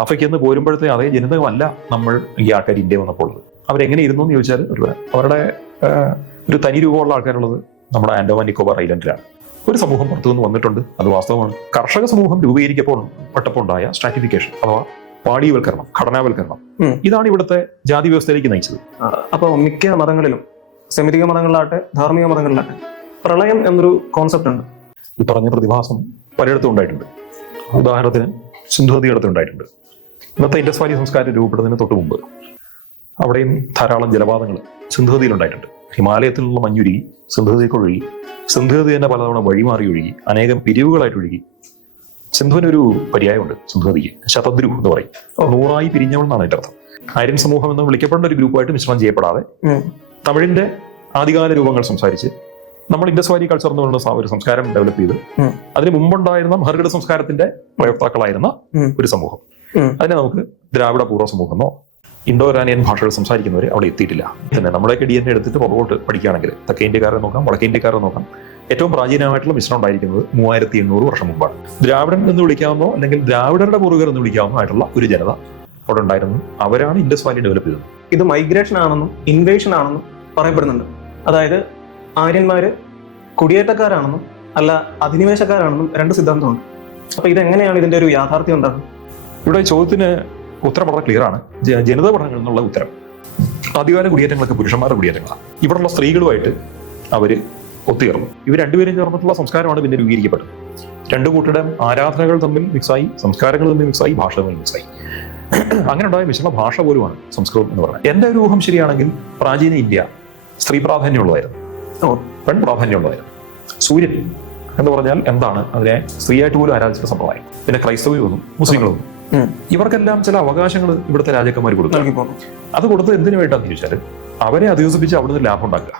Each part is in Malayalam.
ആഫ്രിക്കയിൽ നിന്ന് പോരുമ്പോഴത്തെ അതേ ജനിതകമല്ല നമ്മൾ ഈ ആൾക്കാർ ഇന്ത്യ വന്നപ്പോൾ അവരെങ്ങനെ ഇരുന്നു എന്ന് ചോദിച്ചാൽ അവരുടെ ഒരു തനി രൂപമുള്ള ആൾക്കാരുള്ളത് നമ്മുടെ ആൻഡോമാൻ നിക്കോബാർ ഐലൻഡിലാണ്. ഒരു സമൂഹം പുറത്തുനിന്ന് വന്നിട്ടുണ്ട്, അത് വാസ്തവമാണ്. കർഷക സമൂഹം രൂപീകരിക്കപ്പെട്ടപ്പോൾ ഉണ്ടായ സ്ട്രാറ്റിഫിക്കേഷൻ അഥവാ പാടിയവൽക്കരണം, ഘടനാവൽക്കരണം, ഇതാണ് ഇവിടുത്തെ ജാതി വ്യവസ്ഥയിലേക്ക് നയിച്ചത്. അപ്പോൾ മിക്ക മതങ്ങളിലും, സെമിറ്റിക മതങ്ങളിലാട്ടെ ധാർമ്മിക മതങ്ങളിലാട്ടെ, പ്രളയം എന്നൊരു കോൺസെപ്റ്റ് ഉണ്ട്. ഈ പറഞ്ഞ പ്രതിഭാസം പലയിടത്തും ഉണ്ടായിട്ടുണ്ട്. ഉദാഹരണത്തിന് സിന്ധു നദിയിടത്തുണ്ടായിട്ടുണ്ട്. ഇന്നത്തെ ഇൻഡസ് വാലി സംസ്കാരം രൂപപ്പെടുന്നതിന് തൊട്ട് മുമ്പ് അവിടെയും ധാരാളം ജലപാതങ്ങൾ സിന്ധു നദിയിലുണ്ടായിട്ടുണ്ട്. ഹിമാലയത്തിൽ നിന്നുള്ള മഞ്ഞുരുകി സിന്ധു നദിക്ക് ഒഴുകി, സിന്ധു നദി തന്നെ പലതവണ വഴിമാറി ഒഴുകി, അനേകം പിരിവുകളായിട്ട് ഒഴുകി. സിന്ധുവിനൊരു പര്യായമുണ്ട് സിന്ധു നദിക്ക്, ശതദ്രു എന്ന് പറയും. 100 പിരിഞ്ഞവൾ എന്നാണ് അതിന്റെ അർത്ഥം. ആര്യൻ സമൂഹം എന്ന് വിളിക്കപ്പെടുന്ന ഒരു ഗ്രൂപ്പായിട്ട് മിശ്രണം ചെയ്യപ്പെടാതെ തമിഴിന്റെ ആദ്യകാല രൂപങ്ങൾ സംസാരിച്ച് നമ്മൾ ഇൻഡസ് വാലി കൾച്ചർ എന്ന് പറയുന്ന ഒരു സംസ്കാരം ഡെവലപ്പ് ചെയ്ത് അതിന് മുമ്പുണ്ടായിരുന്ന മഹർഗഡ സംസ്കാരത്തിന്റെ പ്രയോക്താക്കളായിരുന്ന ഒരു സമൂഹം, അതിനെ നമുക്ക് ദ്രാവിഡ പൂർവ്വ സമൂഹം എന്നോ ഇൻഡോ ഇറാനിയൻ ഭാഷകൾ സംസാരിക്കുന്നവർ അവിടെ എത്തിയിട്ടില്ല. തന്നെ നമ്മുടെയൊക്കെ DNA എടുത്തിട്ട് പുറകോട്ട് പഠിക്കുകയാണെങ്കിൽ തെക്കേ ഇന്ത്യക്കാരെ നോക്കാം, വടക്കേ ഇന്ത്യക്കാരെ നോക്കാം, ഏറ്റവും പ്രാചീനമായിട്ടുള്ള മിശ്രണം ഉണ്ടായിരിക്കുന്നത് 3800 വർഷം മുമ്പാണ്. ദ്രാവിഡൻ എന്ന് വിളിക്കാവുന്നോ അല്ലെങ്കിൽ ദ്രാവിഡരുടെ പൂർവികർ എന്ന് വിളിക്കാവുന്നോ ആയിട്ടുള്ള ഒരു ജനത അവിടെ ഉണ്ടായിരുന്നു. അവരാണ് ഇൻഡസ് വാലി ഡെവലപ്പ് ചെയ്തത്. ഇത് മൈഗ്രേഷൻ ആണെന്നും ഇൻവേഷൻ ആണെന്നും പറയപ്പെടുന്നുണ്ട്. അതായത് ആര്യന്മാര് കുടിയേറ്റക്കാരാണെന്നും അല്ല അധിനിവേശക്കാരാണെന്നും രണ്ട് സിദ്ധാന്തമുണ്ട്. അപ്പൊ ഇതെങ്ങനെയാണ് ഇതിന്റെ ഒരു യാഥാർത്ഥ്യം ഉണ്ടാകുന്നത്? ഇവിടെ ചോദ്യത്തിന് ഉത്തരം വളരെ ക്ലിയർ ആണ്. ജനിത പഠനങ്ങളിൽ നിന്നുള്ള ഉത്തരം ആദ്യകാല കുടിയേറ്റങ്ങളൊക്കെ പുരുഷന്മാരുടെ കുടിയേറ്റങ്ങളാണ്. ഇവിടെയുള്ള സ്ത്രീകളുമായിട്ട് അവര് ഒത്തുചേർന്നു. ഇവർ രണ്ടുപേരും ചേർന്നിട്ടുള്ള സംസ്കാരമാണ് പിന്നെ രൂപീകരിക്കപ്പെട്ടത്. രണ്ടു കൂട്ടരുടെ ആരാധനകൾ തമ്മിൽ മിക്സായി, സംസ്കാരങ്ങൾ തമ്മിൽ മിക്സായി, ഭാഷ തമ്മിൽ മിക്സായി. അങ്ങനെ ഉണ്ടായ മിശ്രണ ഭാഷ പോലുമാണ് സംസ്കൃതം എന്ന് പറയുന്നത്. എന്റെ ഒരു ഊഹം ശരിയാണെങ്കിൽ പ്രാചീന ഇന്ത്യ സ്ത്രീ പ്രാധാന്യമുള്ളതായിരുന്നു, പെൺ പ്രാധാന്യമുള്ളതായിരുന്നു. സൂര്യൻ എന്ന് പറഞ്ഞാൽ എന്താണ്, അതിനെ സ്ത്രീയായിട്ട് പോലും ആരാധിച്ച സമ്പ്രദായം. പിന്നെ ക്രൈസ്തവരും വന്നു, മുസ്ലിങ്ങളും വന്നു. ഇവർക്കെല്ലാം ചില അവകാശങ്ങൾ ഇവിടുത്തെ രാജാക്കന്മാർ കൊടുത്തു. അത് കൊടുത്തത് എന്തിനു വേണ്ടാന്ന് ചോദിച്ചാൽ അവരെ അധിവസിപ്പിച്ച് അവിടുന്ന് ലാഭം ഉണ്ടാക്കുക.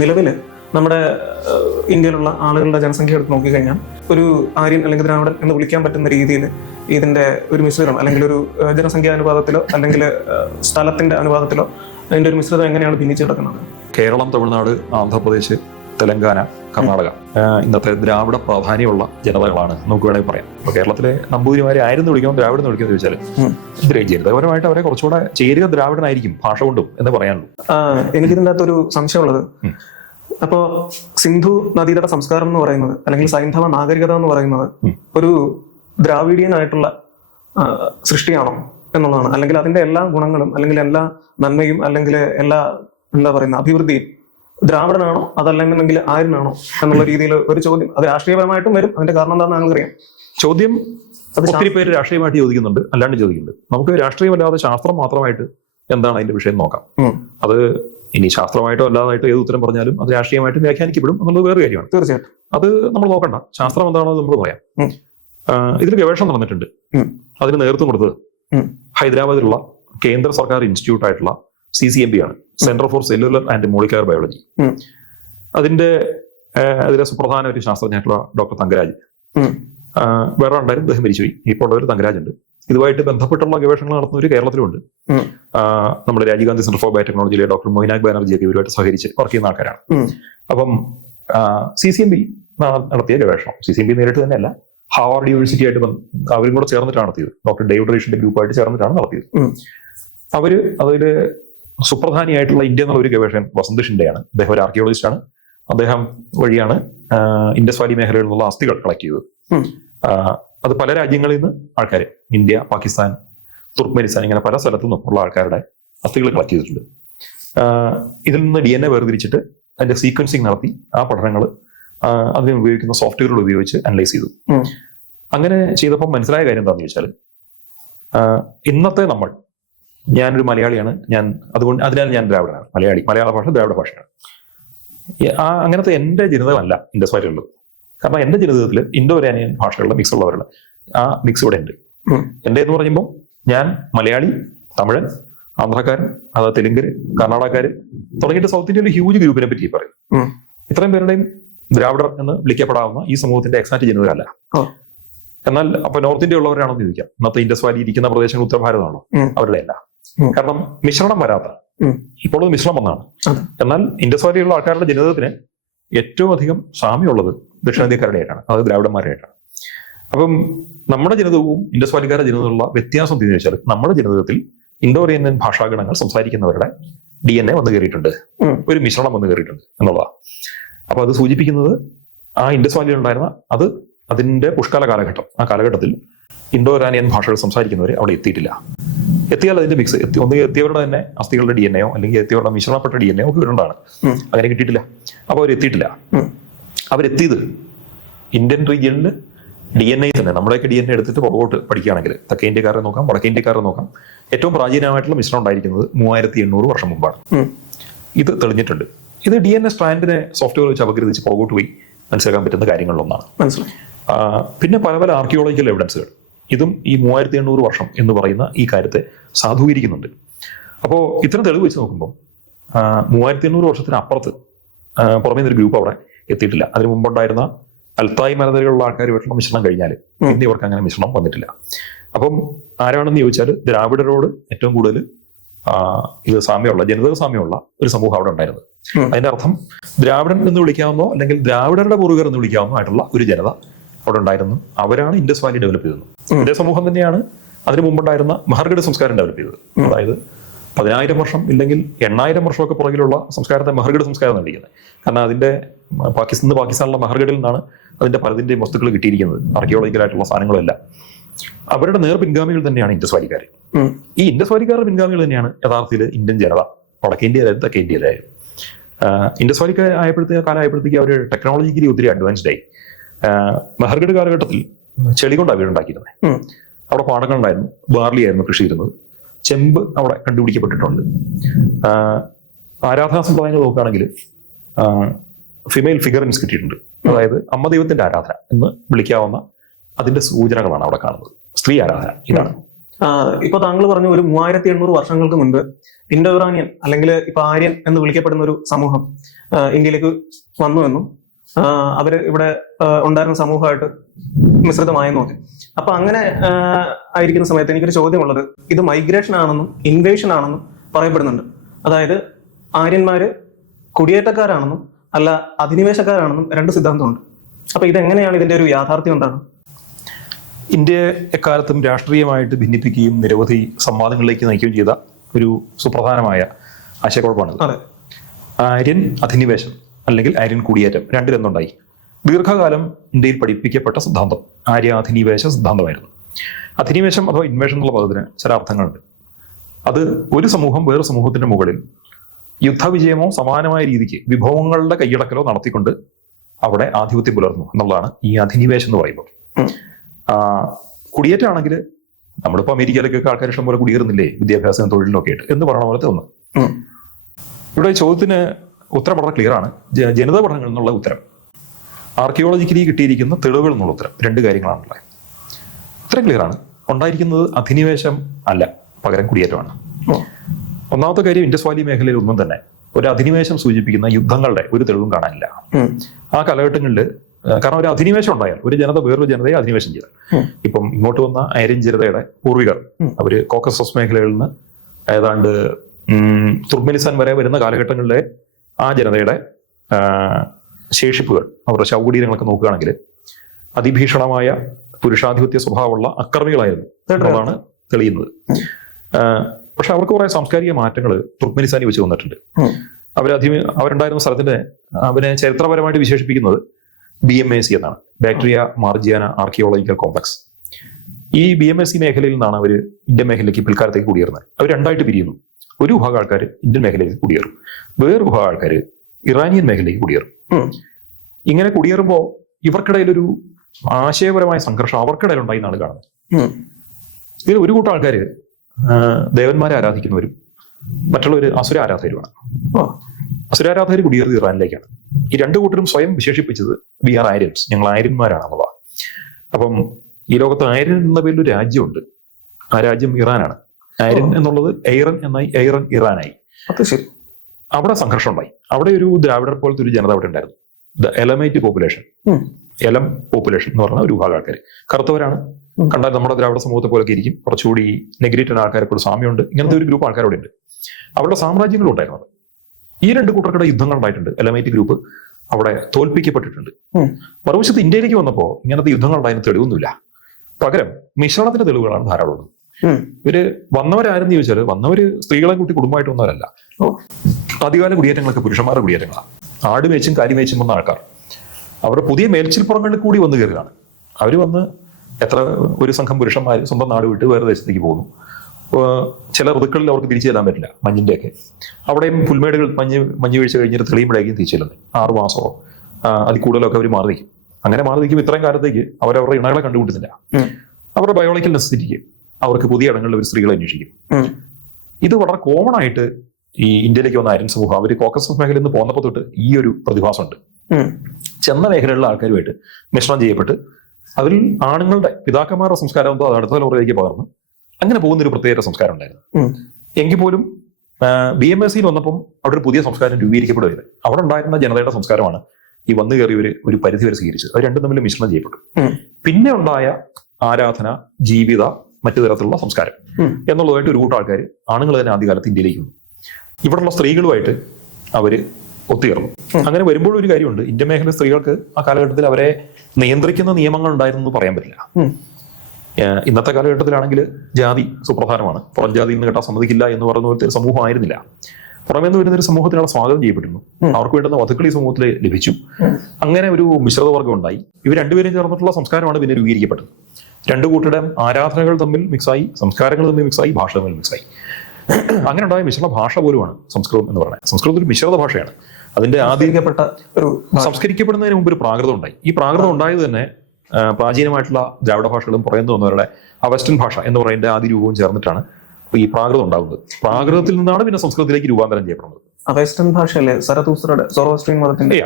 നിലവില് നമ്മുടെ ഇന്ത്യയിലുള്ള ആളുകളുടെ ജനസംഖ്യ എടുത്ത് നോക്കിക്കഴിഞ്ഞാൽ ഒരു ആര്യൻ അല്ലെങ്കിൽ ദ്രാവിഡൻ എന്ന് വിളിക്കാൻ പറ്റുന്ന രീതിയിൽ ഇതിന്റെ ഒരു മിശ്രിതം അല്ലെങ്കിൽ ഒരു ജനസംഖ്യാ അനുപാതത്തിലോ അല്ലെങ്കിൽ സ്ഥലത്തിന്റെ അനുപാതത്തിലോ അതിന്റെ ഒരു മിശ്രിതം എങ്ങനെയാണ് ഭിന്നിച്ചു കിടക്കുന്നത്? കേരളം, തമിഴ്നാട്, ആന്ധ്രാപ്രദേശ്, തെലങ്കാന, കർണാടക ഇന്നത്തെ ദ്രാവിഡ പ്രാധാന്യമുള്ള ജനതകളാണ് നമുക്ക് വേണമെങ്കിൽ പറയാം. അപ്പൊ കേരളത്തിലെ നമ്പൂതിരിമാരെ ആയിരുന്നു വിളിക്കണം, ദ്രാവിഡെന്ന് വിളിക്കുമെന്ന് ചോദിച്ചാൽ ജനിതപരമായിട്ട് അവരെ കുറച്ചുകൂടെ ചേരുക ദ്രാവിഡനായിരിക്കും ഭാഷ കൊണ്ടും എന്ന് പറയാനുള്ളൂ. എനിക്കിതിൻ്റെ അകത്തൊരു സംശയമുള്ളത്, അപ്പോ സിന്ധു നദീതട സംസ്കാരം എന്ന് പറയുന്നത് അല്ലെങ്കിൽ സൈന്ധവ നാഗരികത എന്ന് പറയുന്നത് ഒരു ദ്രാവിഡിയൻ ആയിട്ടുള്ള സൃഷ്ടിയാണോ എന്നുള്ളതാണ്. അല്ലെങ്കിൽ അതിന്റെ എല്ലാ ഗുണങ്ങളും അല്ലെങ്കിൽ എല്ലാ നന്മയും അല്ലെങ്കിൽ എല്ലാ എന്താ പറയുന്ന അഭിവൃദ്ധിയും ദ്രാവിഡനാണോ അതല്ലെന്നുണ്ടെങ്കിൽ ആര്യനാണോ എന്നുള്ള രീതിയിൽ ഒരു ചോദ്യം. അത് രാഷ്ട്രീയപരമായിട്ടും വരും. അതിന്റെ കാരണം എന്താണെന്ന് ഞങ്ങൾക്കറിയാം. ചോദ്യം ഒത്തിരി പേര് രാഷ്ട്രീയമായിട്ട് ചോദിക്കുന്നുണ്ട്, അല്ലാണ്ട് ചോദിക്കുന്നുണ്ട്. നമുക്ക് രാഷ്ട്രീയമല്ലാതെ ശാസ്ത്രം മാത്രമായിട്ട് എന്താണ് അതിന്റെ വിഷയം നോക്കാം. അത് ഇനി ശാസ്ത്രമായിട്ടോ അല്ലാതായിട്ടോ ഏത് ഉത്തരം പറഞ്ഞാലും അത് രാഷ്ട്രീയമായിട്ട് വ്യാഖ്യാനിക്കപ്പെടും എന്നുള്ളത് വേറെ കാര്യമാണ്. തീർച്ചയായിട്ടും അത് നമ്മൾ നോക്കണ്ട. ശാസ്ത്രം എന്താണോ നമ്മൾ പറയാം. ഇതിൽ ഗവേഷണം നടന്നിട്ടുണ്ട്. അതിന് നേതൃത്വം കൊടുത്തത് ഹൈദരാബാദിലുള്ള കേന്ദ്ര സർക്കാർ ഇൻസ്റ്റിറ്റ്യൂട്ട് ആയിട്ടുള്ള CCMB ആണ്, centre for cellular and molecular biology. അതിലെ സുപ്രധാന ഒരു ശാസ്ത്രജ്ഞനായിട്ടുള്ള ഡോക്ടർ തങ്കരാജ്. വേറെ ഉണ്ടായിരുന്നു, അദ്ദേഹം മരിച്ചുപോയി. ഇപ്പോൾ ഉള്ള ഒരു തങ്കരാജ് ഉണ്ട്. ഇതുമായിട്ട് ബന്ധപ്പെട്ടുള്ള ഗവേഷണങ്ങൾ നടത്തുന്ന ഒരു കേരളത്തിലുണ്ട്. നമ്മുടെ രാജീവ് ഗാന്ധി സെന്റർ ഫോർ ബയോടെക്നോളജിയിലെ ഡോക്ടർ മൊയ്നാക് ബാനർജിയൊക്കെ ഇവരുമായിട്ട് സഹകരിച്ച് വർക്ക് ചെയ്യുന്ന ആൾക്കാരാണ്. അപ്പം CCMB നടത്തിയ ഗവേഷണം, CCMB നേരിട്ട് തന്നെയല്ല, ഹാർവാർഡ് യൂണിവേഴ്സിറ്റി ആയിട്ട് അവരും കൂടെ ചേർന്നിട്ടാണ് നടത്തിയത്. ഡോക്ടർ ഡേവിഡ് റീഷിന്റെ ഗ്രൂപ്പായിട്ട് ചേർന്നിട്ടാണ് നടത്തിയത്. അവര് അതിൽ സുപ്രധാനിയായിട്ടുള്ള ഇന്ത്യ എന്നുള്ള ഒരു ഗവേഷകൻ വസന്ത് ഷിൻഡെയാണ്. അദ്ദേഹം ഒരു ആർക്കിയോളജിസ്റ്റ് ആണ്. അദ്ദേഹം വഴിയാണ് ഇൻഡസ് വാലി മേഖലയിൽ നിന്നുള്ള അസ്ഥികൾ കളക്ട് ചെയ്തത്. അത് പല രാജ്യങ്ങളിൽ നിന്ന് ആൾക്കാർ, ഇന്ത്യ, പാകിസ്ഥാൻ, തുർക്ക്മെനിസ്ഥാൻ, ഇങ്ങനെ പല സ്ഥലത്തു നിന്നും ഉള്ള ആൾക്കാരുടെ അസ്ഥികൾ കളക്ട് ചെയ്തിട്ടുണ്ട്. ഇതിൽ നിന്ന് DNA വേർതിരിച്ചിട്ട് അതിന്റെ സീക്വൻസിങ് നടത്തി ആ പഠനങ്ങൾ അതിന് ഉപയോഗിക്കുന്ന സോഫ്റ്റ്വെയറുകൾ ഉപയോഗിച്ച് അനലൈസ് ചെയ്തു. അങ്ങനെ ചെയ്തപ്പോൾ മനസ്സിലായ കാര്യം എന്താണെന്ന് ചോദിച്ചാൽ, ഇന്നത്തെ നമ്മൾ, ഞാനൊരു മലയാളിയാണ്, അതിനാൽ ഞാൻ ദ്രാവിഡനാണ്. മലയാള ഭാഷ ദ്രാവിഡ ഭാഷയാണ്. അങ്ങനത്തെ എന്റെ ജനിതകമല്ല ഇൻഡസ് വാലി ഉള്ളത്. കാരണം എന്റെ ജനിതകത്തിൽ ഇൻഡോ ഇറാനിയൻ ഭാഷകളുടെ മിക്സ് ഉള്ളവരുള്ള ആ മിക്സ് ഇവിടെ ഉണ്ട്. എന്റെ എന്ന് പറയുമ്പോൾ ഞാൻ മലയാളി, തമിഴൻ, ആന്ധ്രാക്കാരൻ, അതായത് തെലുങ്കര്, കർണാടകക്കാര് തുടങ്ങിയിട്ട് സൗത്ത് ഇന്ത്യയിലെ ഹ്യൂജ് ഗ്രൂപ്പിനെ പറ്റി പറയും. ഇത്രയും പേരുടെയും ദ്രാവിഡർ എന്ന് വിളിക്കപ്പെടാവുന്ന ഈ സമൂഹത്തിന്റെ എക്സാക്ട് ജനിതകമല്ല. എന്നാൽ അപ്പൊ നോർത്ത് ഇന്ത്യ ഉള്ളവരാണോ എന്ന് ചോദിക്കാം. ഇന്നത്തെ ഇൻഡസ് വാലി ഇരിക്കുന്ന പ്രദേശങ്ങൾ ഉത്തരഭാരതമാണോ? അവരുടെ അല്ല. കാരണം മിശ്രണം വരാത്ത, ഇപ്പോൾ മിശ്രണം വന്നാണ്. എന്നാൽ ഇൻഡസ് വാലിയുള്ള ആൾക്കാരുടെ ജനിതകത്തിന് ഏറ്റവും അധികം സാമ്യമുള്ളത് ദക്ഷിണേന്ത്യക്കാരുടെയായിട്ടാണ്, അത് ദ്രാവിഡന്മാരായിട്ടാണ്. അപ്പം നമ്മുടെ ജനിതകവും ഇൻഡസ് വാലിക്കാരുടെ ജനിതകമുള്ള വ്യത്യാസം എന്തെന്ന് വെച്ചാൽ നമ്മുടെ ജനിതകത്തിൽ ഇൻഡോ ഓറിയന്റൻ ഭാഷാഗണങ്ങൾ സംസാരിക്കുന്നവരുടെ DNA വന്നു കയറിയിട്ടുണ്ട്, ഒരു മിശ്രണം വന്നു കയറിയിട്ടുണ്ട് എന്നുള്ളതാണ്. അപ്പൊ അത് സൂചിപ്പിക്കുന്നത് ആ ഇൻഡസ് വാലിയിൽ ഉണ്ടായിരുന്ന അതിന്റെ പുഷ്കാല കാലഘട്ടം, ആ കാലഘട്ടത്തിൽ ഇൻഡോ ഇറാനിയൻ ഭാഷകൾ സംസാരിക്കുന്നവർ അവിടെ എത്തിയിട്ടില്ല. എത്തിയാൽ അതിന്റെ മിക്സ് എത്തിയവരുടെ തന്നെ അസ്ഥികളുടെ DNA അല്ലെങ്കിൽ എത്തിയവരുടെ മിശ്രണപ്പെട്ട DNA ഒക്കെ ഇടേണ്ടതാണ്. അങ്ങനെ കിട്ടിയിട്ടില്ല. അപ്പൊ അവരെത്തിയിട്ടില്ല. അവരെത്തിയത് ഇന്ത്യൻ റീജിയനിൽ DNA തന്നെ, നമ്മുടെയൊക്കെ DNA എടുത്തിട്ട് പുറകോട്ട് പഠിക്കുകയാണെങ്കിൽ തെക്കേ ഇന്ത്യക്കാരെ നോക്കാം, വടക്കേ ഇന്ത്യക്കാരെ നോക്കാം, ഏറ്റവും പ്രാചീനമായിട്ടുള്ള മിശ്രണം ഉണ്ടായിരിക്കുന്നത് 3800 വർഷം മുമ്പാണ്. ഇത് തെളിഞ്ഞിട്ടുണ്ട്. ഇത് DNA സ്ട്രാൻഡിനെ സോഫ്റ്റ്വെയർ വെച്ച് അപഗ്രഥിച്ച് പുറകോട്ട് പോയി മനസ്സിലാക്കാൻ പറ്റുന്ന കാര്യങ്ങളിലൊന്നാണ്. പിന്നെ പല പല ആർക്കിയോളജിക്കൽ എവിഡൻസുകൾ ഇതും ഈ 3800 വർഷം എന്ന് പറയുന്ന ഈ കാര്യത്തെ സാധൂകരിക്കുന്നുണ്ട്. അപ്പോൾ ഇത്തരം തെളിവ് വെച്ച് നോക്കുമ്പോൾ 3800 വർഷത്തിന് അപ്പുറത്ത് പുറമേ നിന്നൊരു ഗ്രൂപ്പ് അവിടെ എത്തിയിട്ടില്ല. അതിന് മുമ്പുണ്ടായിരുന്ന അൽത്തായി മലനിരകളുള്ള ആൾക്കാരുമായിട്ടുള്ള മിശ്രണം കഴിഞ്ഞാൽ പിന്നെ ഇവർക്ക് അങ്ങനെ മിശ്രണം വന്നിട്ടില്ല. അപ്പം ആരാണെന്ന് ചോദിച്ചാൽ ദ്രാവിഡരോട് ഏറ്റവും കൂടുതൽ ഇത് സാമ്യമുള്ള, ജനിതക സാമ്യമുള്ള ഒരു സമൂഹം അവിടെ ഉണ്ടായിരുന്നത്. അതിന്റെ അർത്ഥം ദ്രാവിഡൻ എന്ന് വിളിക്കാവുന്നോ അല്ലെങ്കിൽ ദ്രാവിഡരുടെ പൂർവികർ എന്ന് വിളിക്കാവുന്നോ ആയിട്ടുള്ള ഒരു ജനത അവിടെ ഉണ്ടായിരുന്നു. അവരാണ് ഇൻഡസ് വാലി ഡെവലപ്പ് ചെയ്തത്. ഇതേ സമൂഹം തന്നെയാണ് അതിന് മുമ്പുണ്ടായിരുന്ന മഹർഗഡ സംസ്കാരം ഡെവലപ്പ് ചെയ്തത്. അതായത് 10,000 വർഷം ഇല്ലെങ്കിൽ 8,000 വർഷമൊക്കെ പുറകിലുള്ള സംസ്കാരത്തെ മഹർഗഡ സംസ്കാരം എന്ന് വിളിക്കുന്നത്. കാരണം അതിന്റെ പാകിസ്ഥാനിലുള്ള മഹർഗഡിൽ നിന്നാണ് അതിന്റെ പലതിന്റെയും വസ്തുക്കൾ കിട്ടിയിരിക്കുന്നത്, ആർക്കിയോളജിക്കലായിട്ടുള്ള സാധനങ്ങളെല്ലാം. അവരുടെ നേർ പിൻഗാമികൾ തന്നെയാണ് ഇൻഡസ് വാലിക്കാർ. ഈ ഇൻഡസ് വാലിക്കാരുടെ പിൻഗാമികൾ തന്നെയാണ് യഥാർത്ഥത്തിൽ ഇന്ത്യൻ ജനത, വടക്കേ ഇന്ത്യയിലായാലും തെക്കേ ഇന്ത്യയിലായാലും. ഇൻഡസ് വാലിക്ക് കാലമായപ്പോഴത്തേക്ക് അവർ ടെക്നോളജിക്കലി ഒത്തിരി അഡ്വാൻസ്ഡ് ആയി. മഹർഗഡ് കാലഘട്ടത്തിൽ ചെളി കൊണ്ടാണ് വീടുണ്ടാക്കിയിരുന്നത്. അവിടെ പാടങ്ങളുണ്ടായിരുന്നു, ബാർലി ആയിരുന്നു കൃഷി ചെയ്യുന്നത്, ചെമ്പ് അവിടെ കണ്ടുപിടിക്കപ്പെട്ടിട്ടുണ്ട്. ആരാധനാ സമ്പ്രദായങ്ങൾ നോക്കുകയാണെങ്കിൽ ഫിമെയിൽ ഫിഗറിൻസ് കിട്ടിയിട്ടുണ്ട്. അതായത് അമ്മ ദൈവത്തിന്റെ ആരാധന എന്ന് വിളിക്കാവുന്ന അതിന്റെ സൂചനകളാണ് അവിടെ കാണുന്നത്. സ്ത്രീ ആരാധന ഇതാണ്. ഇപ്പൊ താങ്കൾ പറഞ്ഞു ഒരു 3800 വർഷങ്ങൾക്ക് മുൻപ് ഇൻഡോ ഇറാനിയൻ അല്ലെങ്കിൽ ഇപ്പൊ ആര്യൻ എന്ന് വിളിക്കപ്പെടുന്ന ഒരു സമൂഹം ഇന്ത്യയിലേക്ക് വന്നുവെന്നും അവര് ഇവിടെ ഉണ്ടായിരുന്ന സമൂഹമായിട്ട് മിശ്രിതമായെന്ന് നോക്കി. അപ്പൊ അങ്ങനെ ആയിരിക്കുന്ന സമയത്ത് എനിക്കൊരു ചോദ്യമുള്ളത്, ഇത് മൈഗ്രേഷൻ ആണെന്നും ഇൻവേഷൻ ആണെന്നും പറയപ്പെടുന്നുണ്ട്. അതായത് ആര്യന്മാര് കുടിയേറ്റക്കാരാണെന്നും അല്ല അധിനിവേശക്കാരാണെന്നും രണ്ട് സിദ്ധാന്തമുണ്ട്. അപ്പൊ ഇതെങ്ങനെയാണ്, ഇതിന്റെ ഒരു യാഥാർത്ഥ്യം എന്താണ്? ഇന്ത്യ എക്കാലത്തും രാഷ്ട്രീയമായിട്ട് ഭിന്നിപ്പിക്കുകയും നിരവധി സംവാദങ്ങളിലേക്ക് നയിക്കുകയും ചെയ്ത ഒരു സുപ്രധാനമായ ആശയക്കുഴപ്പമാണ്. ആര്യൻ അധിനിവേശം അല്ലെങ്കിൽ ആര്യൻ കുടിയേറ്റം രണ്ടിലൊന്നുണ്ടായി. ദീർഘകാലം ഇന്ത്യയിൽ പഠിപ്പിക്കപ്പെട്ട സിദ്ധാന്തം ആര്യാധിനിവേശ സിദ്ധാന്തമായിരുന്നു. അധിനിവേശം അഥവാ ഇൻവേഷൻ എന്നുള്ള പദത്തിന് ചില അർത്ഥങ്ങളുണ്ട്. അത് ഒരു സമൂഹം വേറെ സമൂഹത്തിന്റെ മുകളിൽ യുദ്ധവിജയമോ സമാനമായ രീതിക്ക് വിഭവങ്ങളുടെ കൈയടക്കലോ നടത്തിക്കൊണ്ട് അവിടെ ആധിപത്യം പുലർന്നു എന്നുള്ളതാണ് ഈ അധിനിവേശം എന്ന് പറയുമ്പോൾ. കുടിയേറ്റാണെങ്കിൽ നമ്മളിപ്പോൾ അമേരിക്കയിലേക്കൊക്കെ ആൾക്കാർ ഇഷ്ടം പോലെ കുടിയേറുന്നില്ലേ വിദ്യാഭ്യാസം തൊഴിലിനും ഒക്കെ ആയിട്ട് എന്ന് പറഞ്ഞ പോലത്തെ ഒന്ന്. ഇവിടെ ചോദ്യത്തിന് ഉത്തരം വളരെ ക്ലിയർ ആണ്. ജനിതക പഠനങ്ങളിൽ നിന്നുള്ള ഉത്തരം, ആർക്കിയോളജിക്കലി കിട്ടിയിരിക്കുന്ന തെളിവുകൾ എന്നുള്ള ഉത്തരം, രണ്ട് കാര്യങ്ങളാണുള്ളത്. ഉത്തരം ക്ലിയർ ആണ്. ഉണ്ടായിരിക്കുന്നത് അധിനിവേശം അല്ല, പകരം കുടിയേറ്റമാണ്. ഒന്നാമത്തെ കാര്യം, ഇൻഡസ് വാലി മേഖലയിൽ ഒന്നും തന്നെ ഒരു അധിനിവേശം സൂചിപ്പിക്കുന്ന യുദ്ധങ്ങളുടെ ഒരു തെളിവും കാണാനില്ല ആ കാലഘട്ടങ്ങളിൽ. കാരണം ഒരു അധിനിവേശം ഉണ്ടായാൽ ഒരു ജനത വേറൊരു ജനതയെ അധിനിവേശം ചെയ്താൽ, ഇപ്പം ഇങ്ങോട്ട് വന്ന ആര്യൻ ജനതയുടെ പൂർവികർ അവര് കോക്കസസ് മേഖലകളിൽ നിന്ന് ഏതാണ്ട് തുർക്ക്മെനിസ്ഥാൻ വരെ വരുന്ന കാലഘട്ടങ്ങളിലെ ആ ജനതയുടെ ശേഷിപ്പുകൾ, അവരുടെ ശവകുടീരങ്ങളൊക്കെ നോക്കുകയാണെങ്കിൽ അതിഭീഷണമായ പുരുഷാധിപത്യ സ്വഭാവമുള്ള അക്രമികളായിരുന്നു എന്നതാണ് തെളിയുന്നത്. പക്ഷെ അവർക്ക് കുറെ സാംസ്കാരിക മാറ്റങ്ങൾ തുർക്ക്മെനിസ്ഥാനിൽ വെച്ച് വന്നിട്ടുണ്ട്. അവരുണ്ടായിരുന്ന സ്ഥലത്തിന്റെ അവരെ ചരിത്രപരമായിട്ട് വിശേഷിപ്പിക്കുന്നത് BMAC എന്നാണ്, ബാക്ടീരിയ മാർജിയാന ആർക്കിയോളജിക്കൽ കോംപ്ലക്സ്. ഈ BMAC മേഖലയിൽ നിന്നാണ് അവർ ഇന്ത്യൻ മേഖലയിലേക്ക് പിൽക്കാലത്തേക്ക് കുടിയേറുന്നത്. അവർ രണ്ടായിട്ട് പിരിയുന്നു. ഒരു വിഭാഗം ആൾക്കാർ ഇന്ത്യൻ മേഖലയിലേക്ക് കുടിയേറും, വേറൊരു വിഭാഗം ആൾക്കാർ ഇറാനിയൻ മേഖലയിലേക്ക് കുടിയേറും. ഇങ്ങനെ കുടിയേറുമ്പോൾ ഇവർക്കിടയിലൊരു ആശയപരമായ സംഘർഷം അവർക്കിടയിൽ ഉണ്ടായി എന്നാണ് കാണുന്നത്. ഇതിൽ ഒരു കൂട്ടം ആൾക്കാർ ദേവന്മാരെ ആരാധിക്കുന്നവരും മറ്റുള്ളവർ അസുര ആരാധകരുമാണ്. അസുരാരാധകർ കുടിയേറിയത് ഇറാനിലേക്കാണ്. ഈ രണ്ടു കൂട്ടരും സ്വയം വിശേഷിപ്പിച്ചത് വി ആർ ആര്യൻസ്, ഞങ്ങൾ ആര്യന്മാരാണെന്നുള്ളതാണ്. അപ്പം ഈ ലോകത്ത് ആര്യൻ എന്ന പേരിൽ ഒരു രാജ്യമുണ്ട്. ആ രാജ്യം ഇറാനാണ്. ആര്യൻ എന്നുള്ളത് എയ്റൻ എന്നായി, എയ്റൻ ഇറാനായി. ശരി. അവിടെ സംഘർഷം ഉണ്ടായി. അവിടെ ഒരു ദ്രാവിഡർ പോലത്തെ ഒരു ജനത അവിടെ ഉണ്ടായിരുന്നു, ദ എലമൈറ്റ് പോപ്പുലേഷൻ. എലം പോപ്പുലേഷൻ എന്ന് പറഞ്ഞ ഒരു വിഭാഗം ആൾക്കാർ, കറുത്തവരാണ്. കണ്ടാൽ നമ്മുടെ ദ്രാവിഡ സമൂഹത്തെ പോലൊക്കെ ഇരിക്കും, കുറച്ചുകൂടി നെഗ്രിറ്റഡ് ആൾക്കാരെ കൂടെ സാമ്യമുണ്ട്. ഇങ്ങനത്തെ ഒരു ഗ്രൂപ്പ് ആൾക്കാർ അവിടെ ഉണ്ട്. അവരുടെ സാമ്രാജ്യങ്ങളും ഉണ്ടായിരുന്നത്. ഈ രണ്ട് കൂട്ടർക്കിടെ യുദ്ധങ്ങൾ ഉണ്ടായിട്ടുണ്ട്. എലമൈറ്റ് ഗ്രൂപ്പ് അവിടെ തോൽപ്പിക്കപ്പെട്ടിട്ടുണ്ട്. മറുവശത്ത് ഇന്ത്യയിലേക്ക് വന്നപ്പോൾ ഇങ്ങനത്തെ യുദ്ധങ്ങൾ ഉണ്ടായിരുന്ന തെളിവൊന്നുമില്ല. പകരം മിശ്രണത്തിന്റെ തെളിവുകളാണ് ധാരാളമുള്ളത്. ഇവര് വന്നവരാരെന്ന് ചോദിച്ചാൽ വന്നവര് സ്ത്രീകളെ കൂട്ടി കുടുംബമായിട്ട് വന്നവരല്ല. ആദ്യകാല കുടിയേറ്റങ്ങളൊക്കെ പുരുഷന്മാരുടെ കുടിയേറ്റങ്ങളാണ്. ആട് മേച്ചും കാലി മേച്ചും വന്ന ആൾക്കാർ അവരുടെ പുതിയ മേൽച്ചിൽപ്പുറങ്ങളിൽ കൂടി വന്നു കയറുകയാണ്. അവർ വന്ന് ഒരു സംഘം പുരുഷന്മാർ സ്വന്തം നാട് വിട്ട് വേറെ ദേശത്തേക്ക് പോകുന്നു. ചില ഋതുക്കളിൽ അവർക്ക് തിരിച്ചു ചെല്ലാൻ പറ്റില്ല, മഞ്ഞിന്റെയൊക്കെ. അവിടെയും പുൽമേടുകൾ മഞ്ഞ് വീഴ്ച കഴിഞ്ഞിട്ട് തെളിയുമ്പോഴേക്കും തിരിച്ചു ചെല്ലുന്നത് 6 മാസമോ അതിൽ കൂടുതലൊക്കെ അവർ മാറി നിൽക്കും. അങ്ങനെ മാറി നിൽക്കും ഇത്രയും കാലത്തേക്ക് അവരവരുടെ ഇണകളെ കണ്ടുപിടിച്ചില്ല. അവരുടെ ബയോളജിക്കൽ നെസസിറ്റിക്ക് അവർക്ക് പുതിയ ഇടങ്ങളിൽ ഒരു സ്ത്രീകളെ അന്വേഷിക്കും. ഇത് വളരെ കോമൺ ആയിട്ട് ഈ ഇന്ത്യയിലേക്ക് വന്ന ആര്യൻ സമൂഹം അവർ കോക്കസസ് മേഖലയിൽ നിന്ന് പോന്നപ്പോൾ തൊട്ട് ഈ ഒരു പ്രതിഭാസമുണ്ട്. ചെന്ന മേഖലകളിലെ ആൾക്കാരുമായിട്ട് മിശ്രണം ചെയ്യപ്പെട്ട് അതിൽ ആണുങ്ങളുടെ പിതാക്കന്മാരുടെ സംസ്കാരം എന്തോ അത് അടുത്ത തലമുറയിലേക്ക് പകർന്ന് അങ്ങനെ പോകുന്നൊരു പ്രത്യേക സംസ്കാരം ഉണ്ടായിരുന്നു. എങ്കിൽ പോലും BMSയിൽ വന്നപ്പം അവിടെ ഒരു പുതിയ സംസ്കാരം രൂപീകരിക്കപ്പെടുകയത്. അവിടെ ഉണ്ടായിരുന്ന ജനതയുടെ സംസ്കാരമാണ് ഈ വന്നു കയറിയവർ ഒരു പരിധി വരെ സ്വീകരിച്ചത്. അത് രണ്ടും തമ്മിൽ മിശ്രണം ചെയ്യപ്പെട്ടു. പിന്നെ ഉണ്ടായ ആരാധന, ജീവിത, മറ്റു തരത്തിലുള്ള സംസ്കാരം എന്നുള്ളതായിട്ട് ഒരു കൂട്ടം ആൾക്കാർ ആണുങ്ങൾ തന്നെ ആദ്യകാലത്ത് ഇന്ത്യയിലേക്ക് വന്നു. ഇവിടെയുള്ള സ്ത്രീകളുമായിട്ട് അവര് ഒത്തുചേർന്നു. അങ്ങനെ വരുമ്പോൾ ഒരു കാര്യമുണ്ട്, ഇന്ത്യൻ മേഖല സ്ത്രീകൾക്ക് ആ കാലഘട്ടത്തിൽ അവരെ നിയന്ത്രിക്കുന്ന നിയമങ്ങൾ ഉണ്ടായിരുന്നു എന്ന് പറയാൻ പറ്റില്ല. ഇന്നത്തെ കാലഘട്ടത്തിലാണെങ്കിൽ ജാതി സുപ്രധാനമാണ്. പുറം ജാതിയിൽ നിന്ന് കേട്ടാൽ സമ്മതിക്കില്ല എന്ന് പറയുന്ന പോലത്തെ ഒരു സമൂഹമായിരുന്നില്ല. പുറമേ നിന്ന് വരുന്ന ഒരു സമൂഹത്തിനാണ് സ്വാഗതം ചെയ്യപ്പെട്ടിരുന്നു. അവർക്ക് വേണ്ടുന്ന വധുക്കൾ ഈ സമൂഹത്തിൽ ലഭിച്ചു. അങ്ങനെ ഒരു മിശ്രിതവർഗം ഉണ്ടായി. ഇവർ രണ്ടുപേരും ചേർന്നിട്ടുള്ള സംസ്കാരമാണ് പിന്നെ രൂപീകരിക്കപ്പെട്ടത്. രണ്ടു കൂട്ടരുടെ ആരാധനകൾ തമ്മിൽ മിക്സായി, സംസ്കാരങ്ങൾ തമ്മിൽ മിക്സായി, ഭാഷ തമ്മിൽ മിക്സായി. അങ്ങനെ ഉണ്ടായ മിശ്രണ ഭാഷ പോലുമാണ് സംസ്കൃതം എന്ന് പറയുന്നത്. സംസ്കൃതം ഒരു മിശ്രിത ഭാഷയാണ്. അതിന്റെ ആധുനികപ്പെട്ട ഒരു സംസ്കരിക്കപ്പെടുന്നതിന് മുമ്പ് ഒരു പ്രാകൃതം ഉണ്ടായി. ഈ പ്രാകൃതം ഉണ്ടായത് തന്നെ പ്രാചീനമായിട്ടുള്ള ദ്രാവിഡ ഭാഷകളും പുറയുന്നു വന്നവരുടെ വെസ്റ്റേൺ ഭാഷ എന്ന് പറയുന്ന ആദ്യ രൂപവും ചേർന്നിട്ടാണ് ഈ പ്രാകൃതം ഉണ്ടാകുന്നത്. പ്രാകൃതത്തിൽ നിന്നാണ് പിന്നെ സംസ്കൃതത്തിലേക്ക് രൂപാന്തരം ചെയ്യപ്പെടുന്നത്. വെസ്റ്റേൺ ഭാഷയല്ലേ സരതൂസ്ത്രയുടെ സോറോസ്ട്രിയൻ മതത്തിന്റെ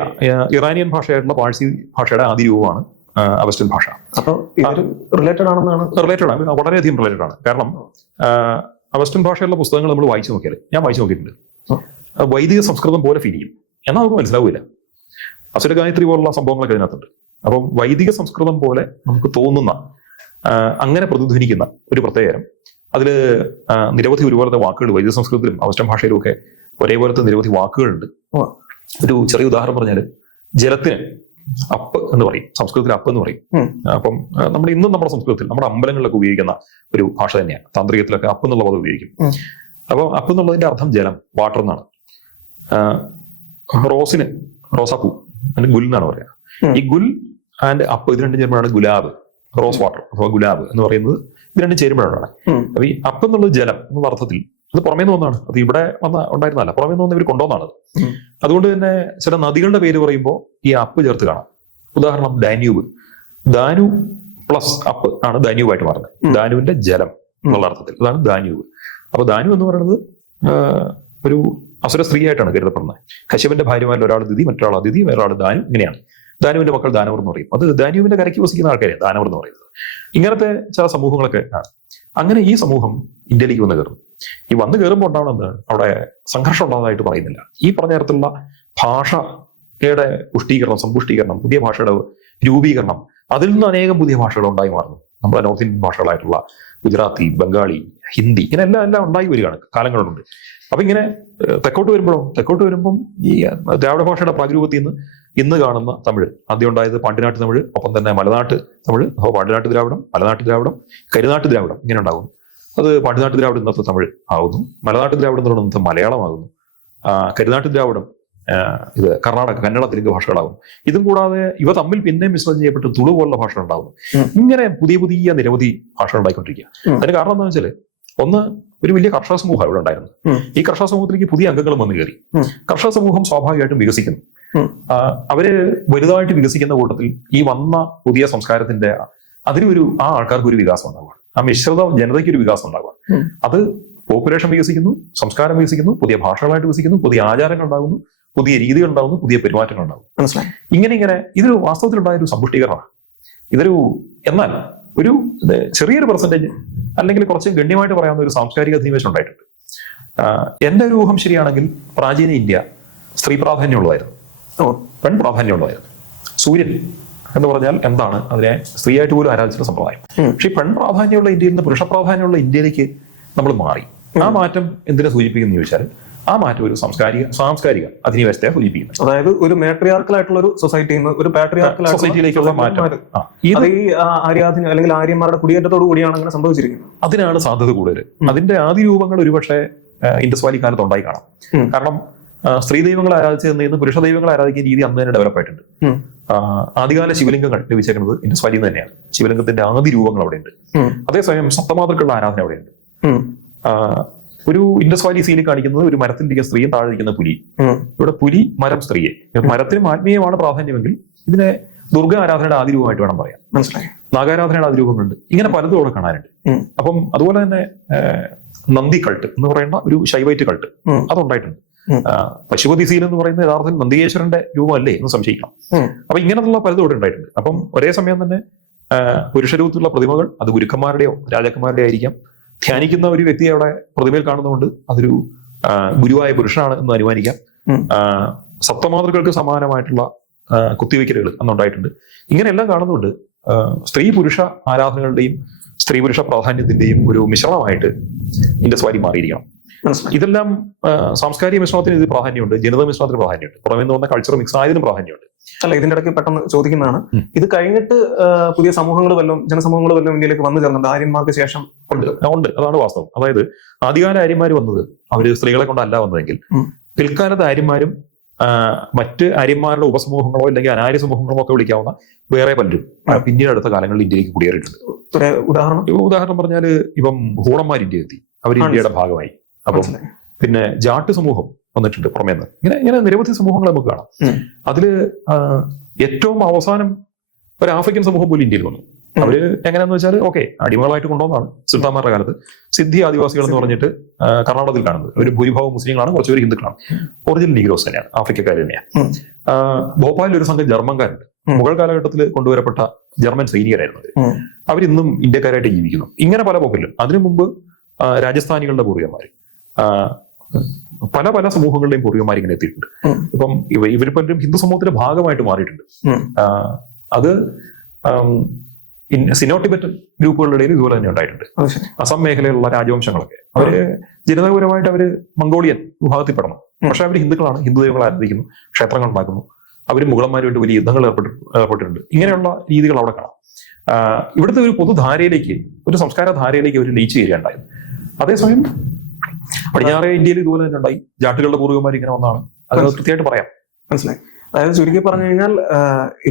ഇറാനിയൻ ഭാഷയായിട്ടുള്ള പാഴ്സി ഭാഷയുടെ ആദ്യ രൂപമാണ് വെസ്റ്റേൺ ഭാഷ. അപ്പോൾ റിലേറ്റഡ് ആണെന്നാണ്? റിലേറ്റഡ് ആണ്, വളരെയധികം റിലേറ്റഡ് ആണ്. കാരണം വെസ്റ്റേൺ ഭാഷയുള്ള പുസ്തകങ്ങൾ നമ്മൾ വായിച്ചു നോക്കിയാൽ, ഞാൻ വായിച്ചു നോക്കിയിട്ടുണ്ട്, വൈദിക സംസ്കൃതം പോലെ ഫീൽ ചെയ്യും. എന്നാൽ നമുക്ക് മനസ്സിലാവില്ല. അസുര ഗായത്രി പോലുള്ള സംഭവങ്ങളൊക്കെ അതിനകത്തുണ്ട്. അപ്പം വൈദിക സംസ്കൃതം പോലെ നമുക്ക് തോന്നുന്ന, അങ്ങനെ പ്രതിധ്വനിക്കുന്ന ഒരു പ്രത്യേകം, അതിൽ നിരവധി ഒരുപോലത്തെ വാക്കുകൾ വൈദിക സംസ്കൃതത്തിലും വെസ്റ്റേൺ ഭാഷയിലും ഒക്കെ ഒരേപോലത്തെ നിരവധി വാക്കുകളുണ്ട്. ഒരു ചെറിയ ഉദാഹരണം പറഞ്ഞാൽ ജലത്തിന് അപ്പ് എന്ന് പറയും, സംസ്കൃതത്തിൽ അപ്പ് എന്ന് പറയും. അപ്പം ഇന്നും നമ്മുടെ സംസ്കൃതത്തിൽ നമ്മുടെ അമ്പലങ്ങളിലൊക്കെ ഉപയോഗിക്കുന്ന ഒരു ഭാഷ തന്നെയാണ്. താന്ത്രികത്തിലൊക്കെ അപ്പ് എന്നുള്ള പദം ഉപയോഗിക്കും. അപ്പം അപ്പ് എന്നുള്ളതിന്റെ അർത്ഥം ജലം, വാട്ടർ എന്നാണ്. റോസിന് റോസാപ്പൂ അതിന് ഗുൽ എന്നാണ് പറയുക. ഈ ഗുൽ ആൻഡ് അപ്പ് ഇത് രണ്ടും ചേരുമ്പോഴാണ് ഗുലാബ്, റോസ് വാട്ടർ അഥവാ ഗുലാബ് എന്ന് പറയുന്നത്. ഇത് രണ്ടും ചേരുമ്പോഴാണ്. അപ്പൊ ഈ അപ്പ് എന്നുള്ളത് ജലം എന്നുള്ള അർത്ഥത്തിൽ അത് പുറമേ നിന്ന് വന്നതാണ്. അത് ഇവിടെ ഉണ്ടായിരുന്നല്ല, പുറമേ നിന്ന് ഇവർ കൊണ്ടുവന്നാണ്. അതുകൊണ്ട് തന്നെ ചില നദികളുടെ പേര് പറയുമ്പോൾ ഈ അപ്പ് ചേർത്ത് കാണാം. ഉദാഹരണം ഡാന്യൂബ്, ദാനു പ്ലസ് അപ്പ് ആണ് ദാന്യൂബായിട്ട് മാറുന്നത്. ദാനുവിന്റെ ജലം എന്നുള്ള അർത്ഥത്തിൽ അതാണ് ദാന്യൂബ്. അപ്പൊ ദാനു എന്ന് പറയുന്നത് ഒരു അസുര സ്ത്രീയായിട്ടാണ് കരുതപ്പെടുന്നത്. കശ്യപന്റെ ഭാര്യമാരിൽ ഒരാൾ ദിതി, മറ്റൊരാൾ അതിഥി, വേറൊരാൾ ദാനു. ഇങ്ങനെയാണ്. ദാനുവിന്റെ മക്കൾ ദാനവർ എന്ന് പറയും. അത് ദാനുവിന്റെ കരയ്ക്ക് വസിക്കുന്ന ആൾക്കാരെയാണ് ദാനവർ എന്ന് പറയുന്നത്. ഇങ്ങനത്തെ ചില സമൂഹങ്ങളൊക്കെ ആണ്. അങ്ങനെ ഈ സമൂഹം ഇന്ത്യയിലേക്ക് വന്നു കയറും. ഈ വന്നു കയറുമ്പോൾ ഉണ്ടാവുന്നത് അവിടെ സംഘർഷം ഉണ്ടാകുന്നതായിട്ട് പറയുന്നില്ല. ഈ പറഞ്ഞ തരത്തിലുള്ള ഭാഷയുടെ പുഷ്ടീകരണം, സമ്പുഷ്ടീകരണം, പുതിയ ഭാഷയുടെ രൂപീകരണം, അതിൽ നിന്ന് അനേകം പുതിയ ഭാഷകൾ ഉണ്ടായി മാറുന്നു. നമ്മുടെ നോർത്ത് ഇന്ത്യൻ ഭാഷകളായിട്ടുള്ള ഗുജറാത്തി, ബംഗാളി, ഹിന്ദി, ഇങ്ങനെ എല്ലാം ഉണ്ടായി വരികയാണ് കാലങ്ങളുണ്ട്. അപ്പൊ ഇങ്ങനെ തെക്കോട്ട് വരുമ്പം ഈ ദ്രാവിഡ ഭാഷയുടെ പ്രാഗ്രൂപത്തിൽ നിന്ന് ഇന്ന് കാണുന്ന തമിഴ്, ആദ്യം ഉണ്ടായത് പാണ്ഡ്യനാട്ട് തമിഴ്, ഒപ്പം തന്നെ മലനാട്ട് തമിഴ്, അപ്പോൾ പാണ്ഡ്യനാട്ട് ദ്രാവിഡം, മലനാട്ട് ദ്രാവിഡം, കരുനാട്ട് ദ്രാവിഡം ഇങ്ങനെ ഉണ്ടാകുന്നു. അത് പാണ്ഡ്യനാട്ട് ദ്രാവിഡം ഇന്നത്തെ തമിഴ് ആകുന്നു, മലനാട്ട് ദ്രാവിഡം എന്ന് പറയുന്നത് മലയാളമാകുന്നു, കരുനാട്ട് ദ്രാവിഡം ഇത് കർണാടക, കന്നഡ, തെലുങ്ക് ഭാഷകളാകും. ഇതും കൂടാതെ ഇവ തമ്മിൽ പിന്നെ മിശ്രണം ചെയ്യപ്പെട്ട് തുളു പോലുള്ള ഭാഷകൾ ഉണ്ടാകുന്നു. ഇങ്ങനെ പുതിയ നിരവധി ഭാഷകൾ ഉണ്ടായിക്കൊണ്ടിരിക്കുക. അതിന് കാരണം എന്താണെന്ന് വെച്ചാൽ, ഒന്ന് ഒരു വലിയ കർഷക സമൂഹം ഇവിടെ ഉണ്ടായിരുന്നു. ഈ കർഷക സമൂഹത്തിലേക്ക് പുതിയ അംഗങ്ങളും വന്നു കയറി. കർഷക സമൂഹം സ്വാഭാവികമായിട്ടും വികസിക്കുന്നു. അവര് വലുതായിട്ട് വികസിക്കുന്ന കൂട്ടത്തിൽ ഈ വന്ന പുതിയ സംസ്കാരത്തിന്റെ ആ ആൾക്കാർക്ക് ഒരു വികാസം ഉണ്ടാവുക, ആ മിശ്രിത ജനതയ്ക്ക് ഒരു വികാസം ഉണ്ടാവുക. അത് പോപ്പുലേഷൻ വികസിക്കുന്നു, സംസ്കാരം വികസിക്കുന്നു, പുതിയ ഭാഷകളായിട്ട് വികസിക്കുന്നു, പുതിയ ആചാരങ്ങൾ ഉണ്ടാകുന്നു, പുതിയ രീതികൾ ഉണ്ടാകുന്നു, പുതിയ പെരുമാറ്റങ്ങൾ ഉണ്ടാകും. മനസ്സിലായി? ഇങ്ങനെ ഇതൊരു വാസ്തവത്തിലുണ്ടായ ഒരു സമ്പുഷ്ടീകരണമാണ്. എന്നാൽ ഒരു ചെറിയൊരു പെർസെന്റേജ് അല്ലെങ്കിൽ കുറച്ച് ഗണ്യമായിട്ട് പറയാവുന്ന ഒരു സാംസ്കാരിക അധിനിവേശം ഉണ്ടായിട്ടുണ്ട്. എന്റെ ഒരു ഊഹം ശരിയാണെങ്കിൽ പ്രാചീന ഇന്ത്യ സ്ത്രീ പ്രാധാന്യമുള്ളതായിരുന്നു, പെൺ പ്രാധാന്യമുള്ളതായിരുന്നു. സൂര്യൻ എന്ന് പറഞ്ഞാൽ എന്താണ്, അതിനെ സ്ത്രീയായിട്ട് പോലും ആരാധിച്ചിട്ടുള്ള സമ്പ്രദായം. പക്ഷെ ഈ പെൺ പ്രാധാന്യമുള്ള ഇന്ത്യയിൽ നിന്ന് പുരുഷ പ്രാധാന്യമുള്ള ഇന്ത്യയിലേക്ക് നമ്മൾ മാറി. ആ മാറ്റം എന്തിനെ സൂചിപ്പിക്കുന്നു ചോദിച്ചാൽ, ആ മാറ്റം ഒരു സാംസ്കാരിക അധിനിവേശത്തെ സൂചിപ്പിക്കുന്നത്. അതായത് ഒരു മാട്രിയാർക്കൽ ആയിട്ടുള്ള ഒരു സൊസൈറ്റിയിൽ നിന്ന് ഒരു പാട്രിയാർക്കൽ സൊസൈറ്റിയിലേക്കുള്ള മാറ്റം. ഇത് ഈ ആര്യാധന അല്ലെങ്കിൽ ആര്യന്മാരുടെ കുടിയേറ്റത്തോടു കൂടിയാണ് അങ്ങനെ സംഭവിച്ചിരിക്കുന്നത്. അതിനാണ് സാധ്യത കൂടുതൽ. അതിന്റെ ആദ്യ രൂപങ്ങൾ ഒരുപക്ഷെ ഇൻഡസ് വാലി കാലത്ത് ഉണ്ടായി കാണാം. കാരണം സ്ത്രീ ദൈവങ്ങളെ ആരാധിച്ചതെന്ന് പുരുഷ ദൈവങ്ങളെ ആരാധിക്കുന്ന രീതി അന്ന് തന്നെ ഡെവലപ്പ് ആയിട്ടുണ്ട്. ആദ്യകാല ശിവലിംഗങ്ങൾ ലഭിച്ചേക്കുന്നത് ഇൻഡസ് വാലിയിൽ നിന്ന് തന്നെയാണ്. ശിവലിംഗത്തിന്റെ ആദ്യ രൂപങ്ങൾ അവിടെയുണ്ട്. അതേസമയം സപ്തമാതൃക്കളുടെ ആരാധന അവിടെയുണ്ട്. ഒരു ഇൻഡസ് വാലി സീനിൽ കാണിക്കുന്നത് ഒരു മരത്തിലിരിക്കുന്ന സ്ത്രീയും താഴെ ഇരിക്കുന്ന പുലി. ഇവിടെ പുലി മരം സ്ത്രീയെ. മരത്തിനും ആത്മീയമാണ് പ്രാധാന്യമെങ്കിൽ ഇതിനെ ദുർഗ ആരാധനയുടെ ആദ്യ രൂപമായിട്ട് വേണം പറയാം. മനസ്സിലായി. നാഗാരാധനയുടെ ആദ്യ രൂപങ്ങളുണ്ട്. ഇങ്ങനെ പലതും അവിടെ കാണാനുണ്ട്. അപ്പം അതുപോലെ തന്നെ നന്ദി കൾട്ട് എന്ന് പറയുന്ന ഒരു ശൈവൈറ്റ് കൾട്ട് അതുണ്ടായിട്ടുണ്ട്. പശുപതി സീൽ എന്ന് പറയുന്ന യഥാർത്ഥത്തിൽ നന്ദികേശ്വരന്റെ രൂപമല്ലേ എന്ന് സംശയിക്കണം. അപ്പൊ ഇങ്ങനെയുള്ള പലതും ഇവിടെ ഉണ്ടായിട്ടുണ്ട്. അപ്പം ഒരേ സമയം തന്നെ പുരുഷരൂപത്തിലുള്ള പ്രതിമകൾ അത് ഗുരുക്കന്മാരുടെയോ രാജാക്കന്മാരുടെയോ ആയിരിക്കാം. ധ്യാനിക്കുന്ന ഒരു വ്യക്തിയെ അവിടെ പ്രതിമയിൽ കാണുന്നതുകൊണ്ട് അതൊരു ഗുരുവായ പുരുഷനാണ് എന്ന് അനുമാനിക്കാം. സപ്തമാതൃകൾക്ക് സമാനമായിട്ടുള്ള കുത്തിവെക്കലുകൾ അന്നുണ്ടായിട്ടുണ്ട്. ഇങ്ങനെയെല്ലാം കാണുന്നുണ്ട് സ്ത്രീ പുരുഷ ആരാധനകളുടെയും സ്ത്രീ പുരുഷ പ്രാധാന്യത്തിന്റെയും ഒരു മിശ്രണമായിട്ട് ഇൻഡസ് വാലി മാറിയിരിക്കണം. ഇതെല്ലാം സാംസ്കാരിക മിശ്രണത്തിന് ഇത് പ്രാധാന്യമുണ്ട്, ജനിത മിശ്രണത്തിന് പ്രാധാന്യമുണ്ട്, പുറമേ നിന്ന് വന്ന കൾച്ചർ മിക്സ് ആയതിനും പ്രാധാന്യമുണ്ട്. അല്ല, ഇതിന്റെ ഇടയ്ക്ക് പെട്ടെന്ന് ചോദിക്കുന്നതാണ്, ഇത് കഴിഞ്ഞിട്ട് പുതിയ സമൂഹങ്ങൾ വല്ലതും ജനസമൂഹങ്ങൾ വല്ലതും ഇന്ത്യയിലേക്ക് വന്നു ചേർന്നുണ്ട് ആര്യന്മാർക്ക് ശേഷം? ഉണ്ട്. അതാണ് വാസ്തവം. അതായത് ആദ്യകാല ആര്യന്മാർ വന്നത് അവര് സ്ത്രീകളെ കൊണ്ടല്ല വന്നതെങ്കിൽ പിൽക്കാലത്ത് ആര്യന്മാരും മറ്റ് ആര്യന്മാരുടെ ഉപസമൂഹങ്ങളോ അല്ലെങ്കിൽ അനാര്യ സമൂഹങ്ങളോ ഒക്കെ വിളിക്കാവുന്ന വേറെ പലരും പിന്നീട് അടുത്ത കാലങ്ങളിൽ ഇന്ത്യയിലേക്ക് കുടിയേറിയിട്ടുണ്ട്. ഉദാഹരണം പറഞ്ഞാല് ഇപ്പം ഹൂണന്മാർ ഇന്ത്യ എത്തി, അവർ ഇന്ത്യയുടെ ഭാഗമായി. അപ്പം പിന്നെ ജാട്ട് സമൂഹം വന്നിട്ടുണ്ട് പുറമേന്ന്. ഇങ്ങനെ നിരവധി സമൂഹങ്ങൾ നമുക്ക് കാണാം. അതില് ഏറ്റവും അവസാനം ഒരു ആഫ്രിക്കൻ സമൂഹം പോലും ഇന്ത്യയിൽ വന്നു. അവര് എങ്ങനെയാന്ന് വെച്ചാൽ അടിമകളായിട്ട് കൊണ്ടുവന്നാണ് സുൽത്താന്മാരുടെ കാലത്ത്. സിദ്ധി ആദിവാസികൾ എന്ന് പറഞ്ഞിട്ട് കർണാടകത്തിൽ കാണുന്നത് ഒരു ഭൂരിഭാഗം മുസ്ലിങ്ങളാണ്, കുറച്ചുപേര് ഹിന്ദുക്കളാണ്. ഒറിജിനൽ നീഗ്രോസ് തന്നെയാണ്, ആഫ്രിക്കക്കാർ തന്നെയാണ്. ഭോപ്പാലിൽ ഒരു സംഘം ജർമ്മൻകാരുണ്ട്. മുഗൾ കാലഘട്ടത്തിൽ കൊണ്ടുവരപ്പെട്ട ജർമ്മൻ സൈനികരായിരുന്നു. അവരിന്നും ഇന്ത്യക്കാരായിട്ട് ജീവിക്കുന്നു. ഇങ്ങനെ പല പോക്കിലും. അതിനു മുമ്പ് രാജസ്ഥാനികളുടെ പൂർവികന്മാര്, പല പല സമൂഹങ്ങളുടെയും പൂർവികന്മാർ ഇങ്ങനെ എത്തിയിട്ടുണ്ട്. ഇപ്പം ഇവർ പലരും ഹിന്ദു സമൂഹത്തിന്റെ ഭാഗമായിട്ട് മാറിയിട്ടുണ്ട്. അത് സിനോ ടിബറ്റൻ ഗ്രൂപ്പുകളുടെ ഇടയിൽ ഇതുപോലെ തന്നെ ഉണ്ടായിട്ടുണ്ട്. അസം മേഖലയിലുള്ള രാജവംശങ്ങളൊക്കെ അവര് ജനിതകപരമായിട്ട് അവര് മംഗോളിയൻ വിഭാഗത്തിൽപ്പെടണം. പക്ഷെ അവർ ഹിന്ദുക്കളാണ്, ഹിന്ദു ദൈവങ്ങളെ ആരാധിക്കുന്നു, ക്ഷേത്രങ്ങൾ ഉണ്ടാക്കുന്നു. അവർ മുഗളന്മാരുമായിട്ട് വലിയ യുദ്ധങ്ങൾ ഏർപ്പെട്ടിട്ടുണ്ട്. ഇങ്ങനെയുള്ള രീതികൾ അവിടെ കാണാം. ഇവിടുത്തെ ഒരു പൊതുധാരയിലേക്ക്, ഒരു സംസ്കാര ധാരയിലേക്ക് അവർ ലയിച്ചു ചേരുകയുണ്ടായത്. അതേസമയം പടിഞ്ഞാറേ ഇന്ത്യയിൽ ഇതുപോലെ തന്നെ ഉണ്ടായി. ജാട്ടുകളുടെ പൂർവികന്മാർ ഇങ്ങനെ വന്നാണ്. അത് കൃത്യമായിട്ട് പറയാം. മനസ്സിലായി. അതായത് ചുരുക്കി പറഞ്ഞു കഴിഞ്ഞാൽ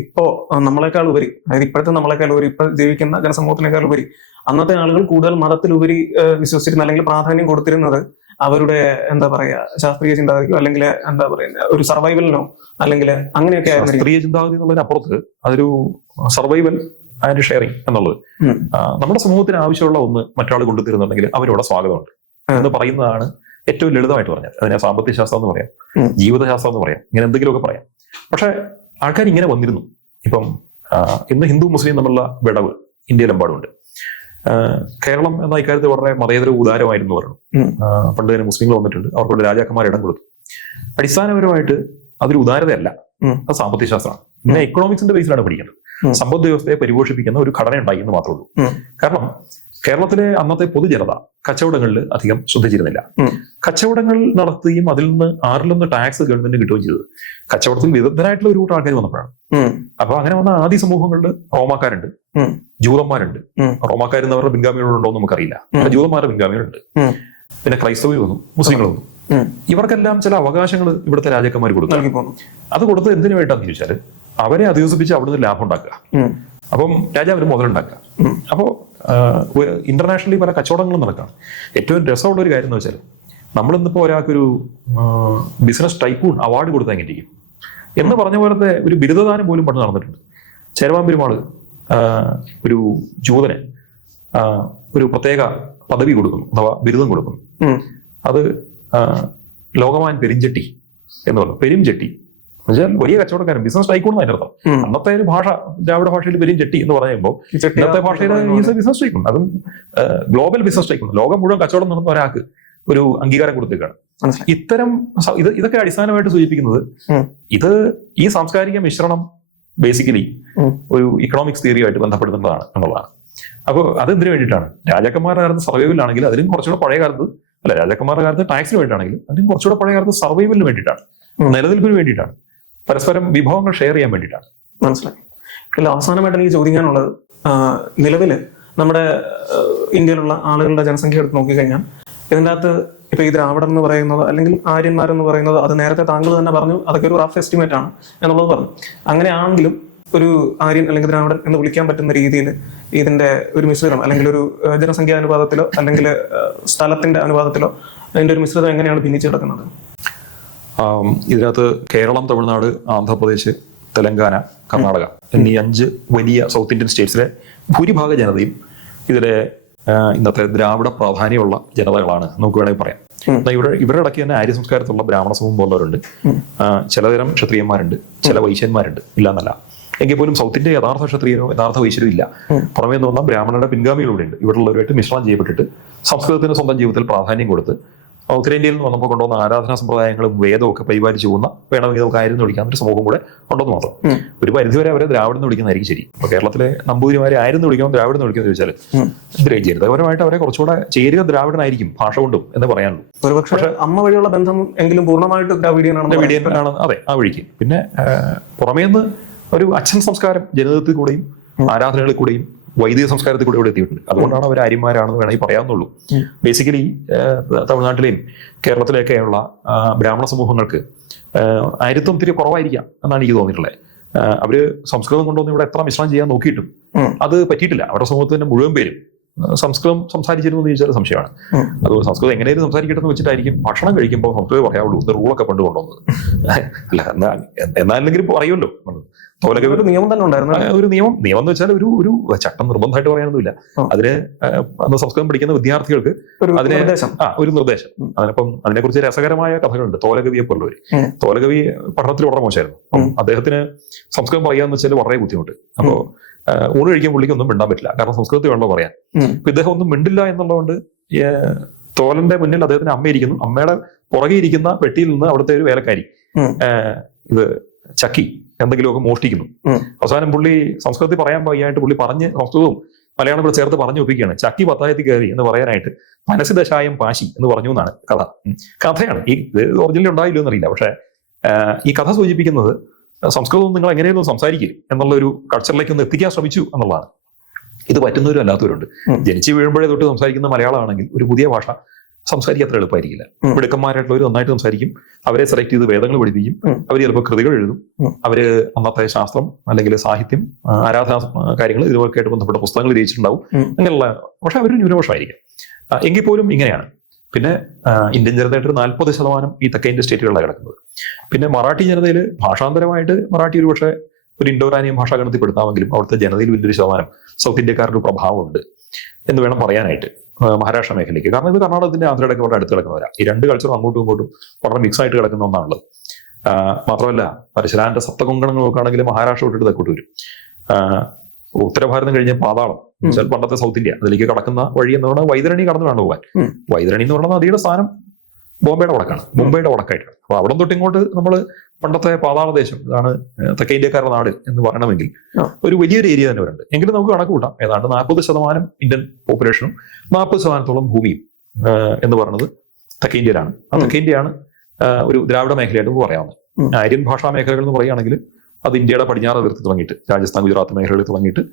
ഇപ്പോ നമ്മളെക്കാൾ ഉപരി, അതായത് ഇപ്പോഴത്തെ നമ്മളെക്കാൾ ഉപരി, ഇപ്പൊ ജീവിക്കുന്ന ജനസമൂഹത്തിനേക്കാൾ ഉപരി അന്നത്തെ ആളുകൾ കൂടുതൽ മതത്തിലുപരി വിശ്വസിച്ചിരുന്ന അല്ലെങ്കിൽ പ്രാധാന്യം കൊടുത്തിരുന്നത് അവരുടെ എന്താ പറയാ ശാസ്ത്രീയ ചിന്താഗതിക്കോ അല്ലെങ്കിൽ എന്താ പറയുക ഒരു സർവൈവലിനോ അല്ലെങ്കിൽ അങ്ങനെയൊക്കെ ആയിരുന്നു. ശാസ്ത്രീയ ചിന്താഗതി എന്നുള്ളതിനപ്പുറത്ത് അതൊരു സർവൈവൽ ആൻഡ് ഷെയറിങ് എന്നുള്ളത്. നമ്മുടെ സമൂഹത്തിന് ആവശ്യമുള്ള ഒന്ന് മറ്റൊരാൾ കൊണ്ടുതരുന്നുണ്ടെങ്കിൽ അവരോട് സ്വാഗതമുണ്ട് എന്ന് പറയുന്നതാണ് ഏറ്റവും ലളിതമായിട്ട് പറഞ്ഞാൽ. അതിനെ സാമ്പത്തിക ശാസ്ത്രം എന്ന് പറയാം, ജീവിതശാസ്ത്രം എന്ന് പറയാം, ഇങ്ങനെ എന്തെങ്കിലുമൊക്കെ പറയാം. പക്ഷെ ആൾക്കാർ ഇങ്ങനെ വന്നിരുന്നു. ഇപ്പം ഇന്ന് ഹിന്ദു മുസ്ലിം തമ്മിലുള്ള വിടവ് ഇന്ത്യയിലെമ്പാടുണ്ട്. കേരളം എന്ന ഇക്കാര്യത്തിൽ വളരെ മതേതര ഉദാരമായിരുന്നു പറഞ്ഞു. പണ്ട് തന്നെ മുസ്ലിങ്ങൾ വന്നിട്ടുണ്ട്, അവർക്കുള്ള രാജാക്കന്മാർ ഇടം കൊടുത്തു. അടിസ്ഥാനപരമായിട്ട് അതൊരു ഉദാരതയല്ല, അത് സാമ്പത്തിക ശാസ്ത്രമാണ്. പിന്നെ എക്കണോമിക്സിന്റെ ബേസിലാണ് പഠിക്കേണ്ടത്. സമ്പദ് വ്യവസ്ഥയെ പരിപോഷിപ്പിക്കുന്ന ഒരു ഘടന ഉണ്ടായി എന്ന് മാത്രമേ ഉള്ളൂ. കാരണം കേരളത്തിലെ അന്നത്തെ പൊതുജനത കച്ചവടങ്ങളിൽ അധികം ശ്രദ്ധിച്ചിരുന്നില്ല. കച്ചവടങ്ങൾ നടത്തുകയും അതിൽ നിന്ന് ആറിൽ നിന്ന് ടാക്സ് ഗവൺമെന്റിന് കിട്ടുകയും ചെയ്തത് കച്ചവടത്തിൽ വിദഗ്ധരായിട്ടുള്ള ഒരു കൂട്ടം ആൾക്കാർ വന്നപ്പോഴാണ്. അപ്പൊ അങ്ങനെ വന്ന ആദ്യ സമൂഹങ്ങളിൽ റോമാക്കാരുണ്ട്, ജൂതന്മാരുണ്ട്. റോമാക്കാരെന്നവരുടെ പിൻഗാമികളുണ്ടോ എന്ന് നമുക്കറിയില്ല. ജൂതന്മാരുടെ പിൻഗാമികളുണ്ട്. പിന്നെ ക്രൈസ്തവർ വന്നു, മുസ്ലിങ്ങൾ വന്നു. ഇവർക്കെല്ലാം ചില അവകാശങ്ങൾ ഇവിടുത്തെ രാജാക്കന്മാർ കൊടുത്തു. അത് കൊടുത്തത് എന്തിനു വേണ്ടിയിട്ടാന്ന് ചോദിച്ചാൽ അവരെ അധിവസിപ്പിച്ച് അവിടുന്ന് ലാഭം ഉണ്ടാക്കുക. അപ്പം രാജാവിന് മുതലുണ്ടാക്കുക. അപ്പോ ഇന്റർനാഷണലി പല കച്ചവടങ്ങളും നടക്കുകയാണ്. ഏറ്റവും രസമുള്ള ഒരു കാര്യം എന്ന് വെച്ചാൽ നമ്മളിന്നിപ്പോ ഒരാൾക്കൊരു ബിസിനസ് ടൈക്കൂൺ അവാർഡ് കൊടുത്താൽ എങ്ങനെയിരിക്കും എന്ന് പറഞ്ഞ പോലത്തെ ഒരു ബിരുദദാനം പോലും പണ്ട് നടന്നിട്ടുണ്ട്. ചേരമാൻപെരുമാള് ഒരു ജൂതന് ഒരു പ്രത്യേക പദവി കൊടുക്കുന്നു, അഥവാ ബിരുദം കൊടുക്കുന്നു. അത് ലോകമാൻ പെരിഞ്ചട്ടി എന്ന് പറഞ്ഞു. പെരുംചട്ടി എന്നുവെച്ചാൽ വലിയ കച്ചവടക്കാരൻ, ബിസിനസ് ടൈക്കൂൺ അതിന്റെ അർത്ഥം. അന്നത്തെ ഒരു ഭാഷ, ദ്രാവിഡ ഭാഷയിൽ പെരുംചട്ടി എന്ന് പറയുമ്പോൾ ഇന്നത്തെ ഭാഷയിൽ ബിസിനസ് ടൈക്കൂൺ, അതും ഗ്ലോബൽ ബിസിനസ് ടൈക്കൂൺ, ലോകം മുഴുവൻ കച്ചവടം നടന്ന ഒരാൾക്ക് ഒരു അംഗീകാരം കൊടുത്തേക്കാണ്. ഇത്തരം ഇതൊക്കെ അടിസ്ഥാനമായിട്ട് സൂചിപ്പിക്കുന്നത് ഈ സാംസ്കാരിക മിശ്രണം ബേസിക്കലി ഒരു ഇക്കണോമിക്സ് തിയറിയുമായിട്ട് ബന്ധപ്പെടുന്നതാണ് എന്നുള്ളതാണ്. അപ്പോൾ അതെന്തിനു വേണ്ടിയിട്ടാണ്? രാജാക്കന്മാരുടെ കാലത്ത് സർവൈവലാണെങ്കിൽ അതിലും കുറച്ചുകൂടെ പഴയ കാലത്ത് അല്ല രാജാക്കന്മാരുടെ കാലത്ത് ടാക്സിന് വേണ്ടിയിട്ടാണെങ്കിലും അതിന് കുറച്ചുകൂടെ പഴയ കാലത്ത് സർവൈവലിന് വേണ്ടിയിട്ടാണ്, നിലനിൽപ്പിന് വേണ്ടിയിട്ടാണ്, പരസ്പരം വിഭവങ്ങൾ ഷെയർ ചെയ്യാൻ വേണ്ടിയിട്ടാണ്. മനസ്സിലായി. ഇതിൽ അവസാനമായിട്ട് എനിക്ക് ചോദിക്കാനുള്ളത്, നിലവില് നമ്മുടെ ഇന്ത്യയിലുള്ള ആളുകളുടെ ജനസംഖ്യ എടുത്ത് നോക്കിക്കഴിഞ്ഞാൽ ഇതിൻ്റെ അകത്ത് ഇപ്പൊ ഈ ദ്രാവിഡം എന്ന് പറയുന്നത് അല്ലെങ്കിൽ ആര്യന്മാരെന്ന് പറയുന്നത്, അത് നേരത്തെ താങ്കൾ തന്നെ പറഞ്ഞു അതൊക്കെ ഒരു റഫ് എസ്റ്റിമേറ്റ് ആണ് എന്നുള്ളത് പറഞ്ഞു. അങ്ങനെയാണെങ്കിലും ഒരു ആര്യൻ അല്ലെങ്കിൽ ദ്രാവിഡൻ എന്ന് വിളിക്കാൻ പറ്റുന്ന രീതിയിൽ ഇതിന്റെ ഒരു മിശ്രിതം അല്ലെങ്കിൽ ഒരു ജനസംഖ്യാ അനുപാതത്തിലോ അല്ലെങ്കിൽ സ്ഥലത്തിന്റെ അനുപാതത്തിലോ അതിന്റെ ഒരു മിശ്രിതം എങ്ങനെയാണ് ഭിന്നിച്ചു കിടക്കുന്നത്? ഇതിനകത്ത് കേരളം, തമിഴ്നാട്, ആന്ധ്രാപ്രദേശ്, തെലങ്കാന, കർണാടക എന്നീ 5 വലിയ സൗത്ത് ഇന്ത്യൻ സ്റ്റേറ്റ്സിലെ ഭൂരിഭാഗ ജനതയും ഇതിലെ ഇന്നത്തെ ദ്രാവിഡ പ്രാധാന്യമുള്ള ജനതകളാണ് നമുക്ക് വേണമെങ്കിൽ പറയാം. ഇവരുടെ ഇടയ്ക്ക് തന്നെ ആര്യ സംസ്കാരത്തിലുള്ള ബ്രാഹ്മണ സമൂഹം പോലുള്ളവരുണ്ട്, ചിലതരം ക്ഷത്രിയന്മാരുണ്ട്, ചില വൈശ്യന്മാരുണ്ട്, ഇല്ലാന്നല്ല. എങ്കിൽ പോലും സൗത്ത് ഇന്ത്യ യഥാർത്ഥ ക്ഷത്രിയനോ യഥാർത്ഥ വൈശ്യരോ ഇല്ല. പുറമേ നിന്ന് വന്ന ബ്രാഹ്മണരുടെ പിൻഗാമികളിവിടെ ഉണ്ട്. ഇവിടെയുള്ളവരുമായിട്ട് മിശ്രണം ചെയ്യപ്പെട്ടിട്ട് സംസ്കൃതത്തിന് സ്വന്തം ജീവിതത്തിൽ പ്രാധാന്യം കൊടുത്ത് ഉത്തരേന്ത്യയിൽ നിന്ന് വന്നപ്പോൾ കൊണ്ടുവന്ന ആരാധനാ സമ്പ്രദായങ്ങളും വേദവും ഒക്കെ പരിപാലിച്ചു പോകുന്ന, വേണമെങ്കിൽ നമുക്ക് ആര്യം വിളിക്കാൻ ഒരു സമൂഹം കൂടെ ഉണ്ടെന്ന് മാത്രം. ഒരു പരിധിവരെ അവരെ ദ്രാവിഡെന്ന് വിളിക്കുന്നതായിരിക്കും ശരി. ഇപ്പൊ കേരളത്തിലെ നമ്പൂതിരിമാരെ ആയിരുന്നു വിളിക്കണം, ദ്രാവിഡെന്ന് വിളിക്കുന്നത് ചോദിച്ചാൽ ജനിതകപരമായിട്ട് അവരെ കുറച്ചുകൂടെ ചേരുക ദ്രാവിഡനായിരിക്കും ഭാഷ കൊണ്ടും എന്ന് പറയാനുള്ളൂ. പക്ഷേ അമ്മ വഴിയുള്ള ബന്ധം എങ്കിലും പൂർണ്ണമായിട്ട് ദ്രാവിഡിയനാണ്. അതെ, ആ വഴിക്ക്. പിന്നെ പുറമേന്ന് ഒരു അച്ഛൻ സംസ്കാരം ജനിതത്തിൽ കൂടെയും ആരാധനകളിൽ കൂടെയും വൈദിക സംസ്കാരത്തിൽ കൂടെ ഇവിടെ എത്തിയിട്ടുണ്ട്. അതുകൊണ്ടാണ് അവർ ആര്യന്മാരാണെന്ന് വേണമെങ്കിൽ പറയാവുന്നുള്ളൂ. ബേസിക്കലി തമിഴ്നാട്ടിലെയും കേരളത്തിലെയൊക്കെയുള്ള ബ്രാഹ്മണ സമൂഹങ്ങൾക്ക് ആര്യത്വം തിരി കുറവായിരിക്കാം എന്നാണ് എനിക്ക് തോന്നിയിട്ടുള്ളത്. അവര് സംസ്കൃതം കൊണ്ടുവന്ന് ഇവിടെ എത്ര മിശ്രണം ചെയ്യാൻ നോക്കിയിട്ടും അത് പറ്റിയിട്ടില്ല. അവരുടെ സമൂഹത്തിന്റെ മുഴുവൻ പേരും സംസ്കൃതം സംസാരിച്ചിരുന്നു എന്ന് ചോദിച്ചാൽ സംശയമാണ്. അതുകൊണ്ട് സംസ്കൃതം എങ്ങനെയും സംസാരിക്കട്ടെന്ന് വെച്ചിട്ടായിരിക്കും ഭക്ഷണം കഴിക്കുമ്പോൾ സംസ്കൃതം പറയാവുള്ളൂ. ഇത് റൂളൊക്കെ പണ്ട് കൊണ്ടുവന്നത് അല്ല, എന്നാലെങ്കിലും പറയുമല്ലോ. തോലകവി ഒരു നിയമം തന്നെ ഉണ്ടായിരുന്നു. ഒരു നിയമം എന്ന് വെച്ചാൽ ഒരു ചട്ടം നിർബന്ധമായിട്ട് പറയാനൊന്നുമില്ല. അതിന് അന്ന് സംസ്കൃതം പഠിക്കുന്ന വിദ്യാർത്ഥികൾക്ക് അതിന് ഒരു നിർദ്ദേശം. അതിനപ്പം അതിനെക്കുറിച്ച് രസകരമായ കഥകളുണ്ട്. തോലകവിയെ പോലുള്ളവര്. തോലകവി പഠനത്തിൽ വളരെ മോശമായിരുന്നു. അദ്ദേഹത്തിന് സംസ്കൃതം പറയാന്ന് വെച്ചാൽ വളരെ ബുദ്ധിമുട്ട്. അപ്പോ ഊണ് കഴിക്കാൻ പുള്ളിക്ക് ഒന്നും മിണ്ടാൻ പറ്റില്ല, കാരണം സംസ്കൃതത്തിൽ വേണമല്ലോ പറയാൻ. അപ്പൊ ഇദ്ദേഹം ഒന്നും മിണ്ടില്ല എന്നുള്ളതുകൊണ്ട് തോലന്റെ മുന്നിൽ അദ്ദേഹത്തിന് അമ്മയിരിക്കുന്നു. അമ്മയുടെ പുറകെ ഇരിക്കുന്ന പെട്ടിയിൽ നിന്ന് അവിടുത്തെ ഒരു വേലക്കാരി ഇത് ചക്കി എന്തെങ്കിലുമൊക്കെ മോഷ്ടിക്കുന്നു. അവസാനം പുള്ളി സംസ്കൃതത്തിൽ പറയാൻ വയ്യായിട്ട് പുള്ളി പറഞ്ഞ് സംസ്കൃതവും മലയാളം കൂടെ ചേർത്ത് പറഞ്ഞു ഒപ്പിക്കുകയാണ്. ചക്കി പത്തായത്തിൽ കയറി എന്ന് പറയാനായിട്ട് മനസ്സിദശായം പാശി എന്ന് പറഞ്ഞു എന്നാണ് കഥ. കഥയാണ്. ഈ ഒറിജിനലി ഉണ്ടായില്ലോ എന്നറിയില്ല. പക്ഷെ ഈ കഥ സൂചിപ്പിക്കുന്നത് സംസ്കൃതം നിങ്ങൾ എങ്ങനെയൊന്നും സംസാരിക്കുക എന്നുള്ള ഒരു കൾച്ചറിലേക്ക് ഒന്ന് എത്തിക്കാൻ ശ്രമിച്ചു എന്നുള്ളതാണ്. ഇത് പറ്റുന്നവരും അല്ലാത്തവരുണ്ട്. ജനിച്ചു വീഴുമ്പോഴേ തൊട്ട് സംസാരിക്കുന്ന മലയാളമാണെങ്കിൽ ഒരു പുതിയ ഭാഷ സംസാരിക്കാൻ അത്ര എളുപ്പമായിരിക്കില്ല. മിടുക്കന്മാരായിട്ടുള്ളവർ നന്നായിട്ട് സംസാരിക്കും. അവരെ സെലക്ട് ചെയ്ത് വേദങ്ങൾ പഠിപ്പിക്കും. അവർ ചിലപ്പോൾ കൃതികൾ എഴുതും. അവര് അന്നത്തെ ശാസ്ത്രം അല്ലെങ്കിൽ സാഹിത്യം, ആരാധനാ കാര്യങ്ങൾ ഇതുമൊക്കെ ആയിട്ട് ബന്ധപ്പെട്ട പുസ്തകങ്ങൾ രചിച്ചിട്ടുണ്ടാവും. അങ്ങനെയുള്ള, പക്ഷെ അവർ ന്യൂനപക്ഷമായിരിക്കും. എങ്കിൽ പോലും ഇങ്ങനെയാണ്. പിന്നെ ഇന്ത്യൻ ജനതയായിട്ട് 40% ഈ തെക്കേ ഇന്ത്യ സ്റ്റേറ്റുകളിലാണ് കിടക്കുന്നത്. പിന്നെ മറാഠി ജനതയിൽ ഭാഷാന്തരമായിട്ട് മറാഠി ഒരുപക്ഷെ ഒരു ഇൻഡോറാനിയൻ ഭാഷാ ഗണത്തിൽപ്പെടുത്താമെങ്കിലും അവിടുത്തെ ജനതയിൽ വലിയൊരു ശതമാനം സൗത്ത് ഇന്ത്യക്കാരുടെ പ്രഭാവമുണ്ട് എന്ന് വേണം പറയാനായിട്ട്. മഹാരാഷ്ട്ര മേഖലയ്ക്ക്, കാരണം ഇത് കർണാടകത്തിന്റെ ആന്ധ്രയുടെ വളരെ അടുത്ത് കിടക്കുന്നവരാ. ഈ രണ്ട് കൾച്ചറും അങ്ങോട്ടും ഇങ്ങോട്ടും വളരെ മിക്സ് ആയിട്ട് കിടക്കുന്ന ഒന്നാണുള്ളത്. മാത്രമല്ല പരശുരാമന്റെ സപ്തകൊങ്കണങ്ങൾ നോക്കുകയാണെങ്കിൽ മഹാരാഷ്ട്ര വിട്ടിട്ട് തെക്കോട്ട് വരും. ഉത്തരഭാരതം കഴിഞ്ഞ പാതാളം എന്നുവെച്ചാൽ പണ്ടത്തെ സൗത്ത് ഇന്ത്യ, അതിലേക്ക് കടക്കുന്ന വഴി എന്ന് പറഞ്ഞാൽ വൈതരണി കടന്നു വേണം പോകാൻ. വൈതരണി എന്ന് പറഞ്ഞാൽ നദിയുടെ സ്ഥാനം ബോംബെയുടെ വടക്കാണ്, മുംബൈയുടെ വടക്കായിട്ടാണ്. അപ്പൊ അവിടെ തൊട്ട് ഇങ്ങോട്ട് നമ്മൾ പണ്ടത്തെ പാതാളദേശം, ഇതാണ് തെക്കേ ഇന്ത്യക്കാരുടെ നാട് എന്ന് പറയണമെങ്കിൽ ഒരു വലിയൊരു ഏരിയ തന്നെ വരുന്നുണ്ട്. എങ്കിലും നമുക്ക് കണക്ക് കൂട്ടാം, ഏതാണ്ട് 40% ഇന്ത്യൻ പോപ്പുലേഷനും 40% ഭൂമിയും എന്ന് പറയുന്നത് തെക്കേ ഇന്ത്യയിലാണ്. ആ തെക്കേ ഇന്ത്യയാണ് ഒരു ദ്രാവിഡ മേഖലയായിട്ട് പറയാവുന്നത്. ആര്യൻ ഭാഷാ മേഖലകൾ എന്ന് പറയുകയാണെങ്കിൽ അത് ഇന്ത്യയുടെ പടിഞ്ഞാറ് അതിർത്തി തുടങ്ങിയിട്ട് രാജസ്ഥാൻ, ഗുജറാത്ത് മേഖലകളിൽ തുടങ്ങിയിട്ട്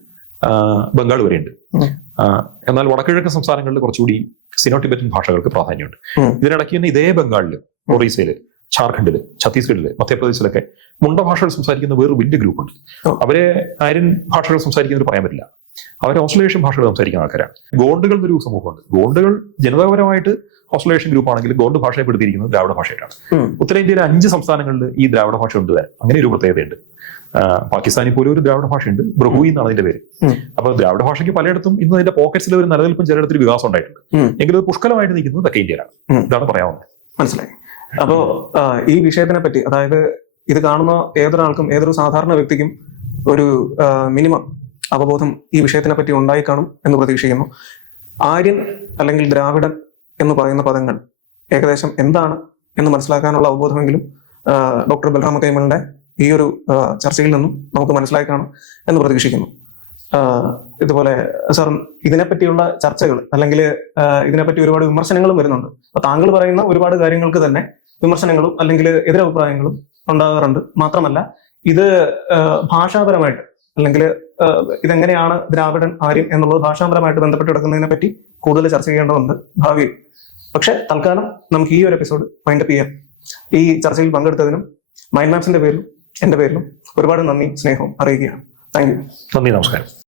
ബംഗാൾ വരെയുണ്ട്. എന്നാൽ വടക്കിഴക്കൻ സംസ്ഥാനങ്ങളിൽ കുറച്ചുകൂടി സിനോ ടിബറ്റൻ ഭാഷകൾക്ക് പ്രാധാന്യമുണ്ട്. ഇതിനിടയ്ക്ക് തന്നെ ഇതേ ബംഗാളില്, ഒറീസയില്, ഝാർഖണ്ഡില്, ഛത്തീസ്ഗഡില്, മധ്യപ്രദേശിലൊക്കെ മുണ്ട ഭാഷകൾ സംസാരിക്കുന്ന വേറൊരു വലിയ ഗ്രൂപ്പുണ്ട്. അവരെ ആര്യൻ ഭാഷകൾ സംസാരിക്കുന്നവർ പറയാൻ പറ്റില്ല. അവർ ഓസ്ട്രേലിയൻ ഭാഷകൾ സംസാരിക്കുന്ന ആൾക്കാരാണ്. ഗോണ്ടുകൾ എന്നൊരു സമൂഹമുണ്ട്. ഗോണ്ടുകൾ ജനതാപരമായിട്ട് ഓസ്ട്രേലിയൻ ഗ്രൂപ്പ് ആണെങ്കിൽ ഗോണ്ട് ഭാഷയെപ്പെടുത്തിയിരിക്കുന്നത് ദ്രാവിഡ ഭാഷയായിട്ടാണ്. ഉത്തരേന്ത്യയിലെ 5 സംസ്ഥാനങ്ങളിൽ ഈ ദ്രാവിഡ ഭാഷ ഉണ്ട്. അങ്ങനെ ഒരു പ്രത്യേകതയുണ്ട്. പാകിസ്ഥാനിൽ പോലും ഒരു ദ്രാവിഡ ഭാഷയുണ്ട്, ബ്രഹുയി എന്നാണ് അതിന്റെ പേര്. അപ്പൊ ദ്രാവിഡ ഭാഷയ്ക്ക് പലയിടത്തും ഇന്ന് അതിന്റെ പോക്കറ്റ്സിൽ ഒരു നിലനിൽപ്പും ചിലയിടത്തിൽ വികാസം ഉണ്ടായിട്ടുണ്ട്. എങ്കിലും അത് പുഷ്കലമായിട്ട് നിൽക്കുന്നത് തെക്കേ ഇന്ത്യയിലാണ്. ഇതാണ് പറയാവുന്നത്. മനസ്സിലായി. അപ്പോ ഈ വിഷയത്തിനെ പറ്റി, അതായത് ഇത് കാണുന്ന ഏതൊരാൾക്കും, ഏതൊരു സാധാരണ വ്യക്തിക്കും ഒരു മിനിമം അവബോധം ഈ വിഷയത്തിനെ പറ്റി ഉണ്ടായി കാണും എന്ന് പ്രതീക്ഷിക്കുന്നു. ആര്യൻ അല്ലെങ്കിൽ ദ്രാവിഡൻ എന്ന് പറയുന്ന പദങ്ങൾ ഏകദേശം എന്താണ് എന്ന് മനസ്സിലാക്കാനുള്ള അവബോധമെങ്കിലും ഡോക്ടർ ബൽറാമ കൈമളിന്റെ ഈ ഒരു ചർച്ചയിൽ നിന്നും നമുക്ക് മനസ്സിലാക്കി കാണും എന്ന് പ്രതീക്ഷിക്കുന്നു. ഇതുപോലെ സാർ ഇതിനെപ്പറ്റിയുള്ള ചർച്ചകൾ അല്ലെങ്കിൽ ഇതിനെപ്പറ്റി ഒരുപാട് വിമർശനങ്ങളും വരുന്നുണ്ട്. അപ്പൊ താങ്കൾ പറയുന്ന ഒരുപാട് കാര്യങ്ങൾക്ക് തന്നെ വിമർശനങ്ങളും അല്ലെങ്കിൽ എതിരഭിപ്രായങ്ങളും ഉണ്ടാകാറുണ്ട്. മാത്രമല്ല ഇത് ഭാഷാപരമായിട്ട് അല്ലെങ്കിൽ ഇതെങ്ങനെയാണ് ദ്രാവിഡൻ ആര്യം എന്നുള്ളത് ഭാഷാപരമായിട്ട് ബന്ധപ്പെട്ട് കിടക്കുന്നതിനെ പറ്റി കൂടുതൽ ചർച്ച ചെയ്യേണ്ടതുണ്ട് ഭാവിയിൽ. പക്ഷെ തൽക്കാലം നമുക്ക് ഈ ഒരു എപ്പിസോഡ് വൈൻഡപ്പ് ചെയ്യാം. ഈ ചർച്ചയിൽ പങ്കെടുത്തതിനും മൈൻഡ് മാപ്സിന്റെ പേരിലും എന്റെ പേരിലും ഒരുപാട് നന്ദി സ്നേഹവും അറിയിക്കുകയാണ്. Thank you. നന്ദി, നമസ്കാരം.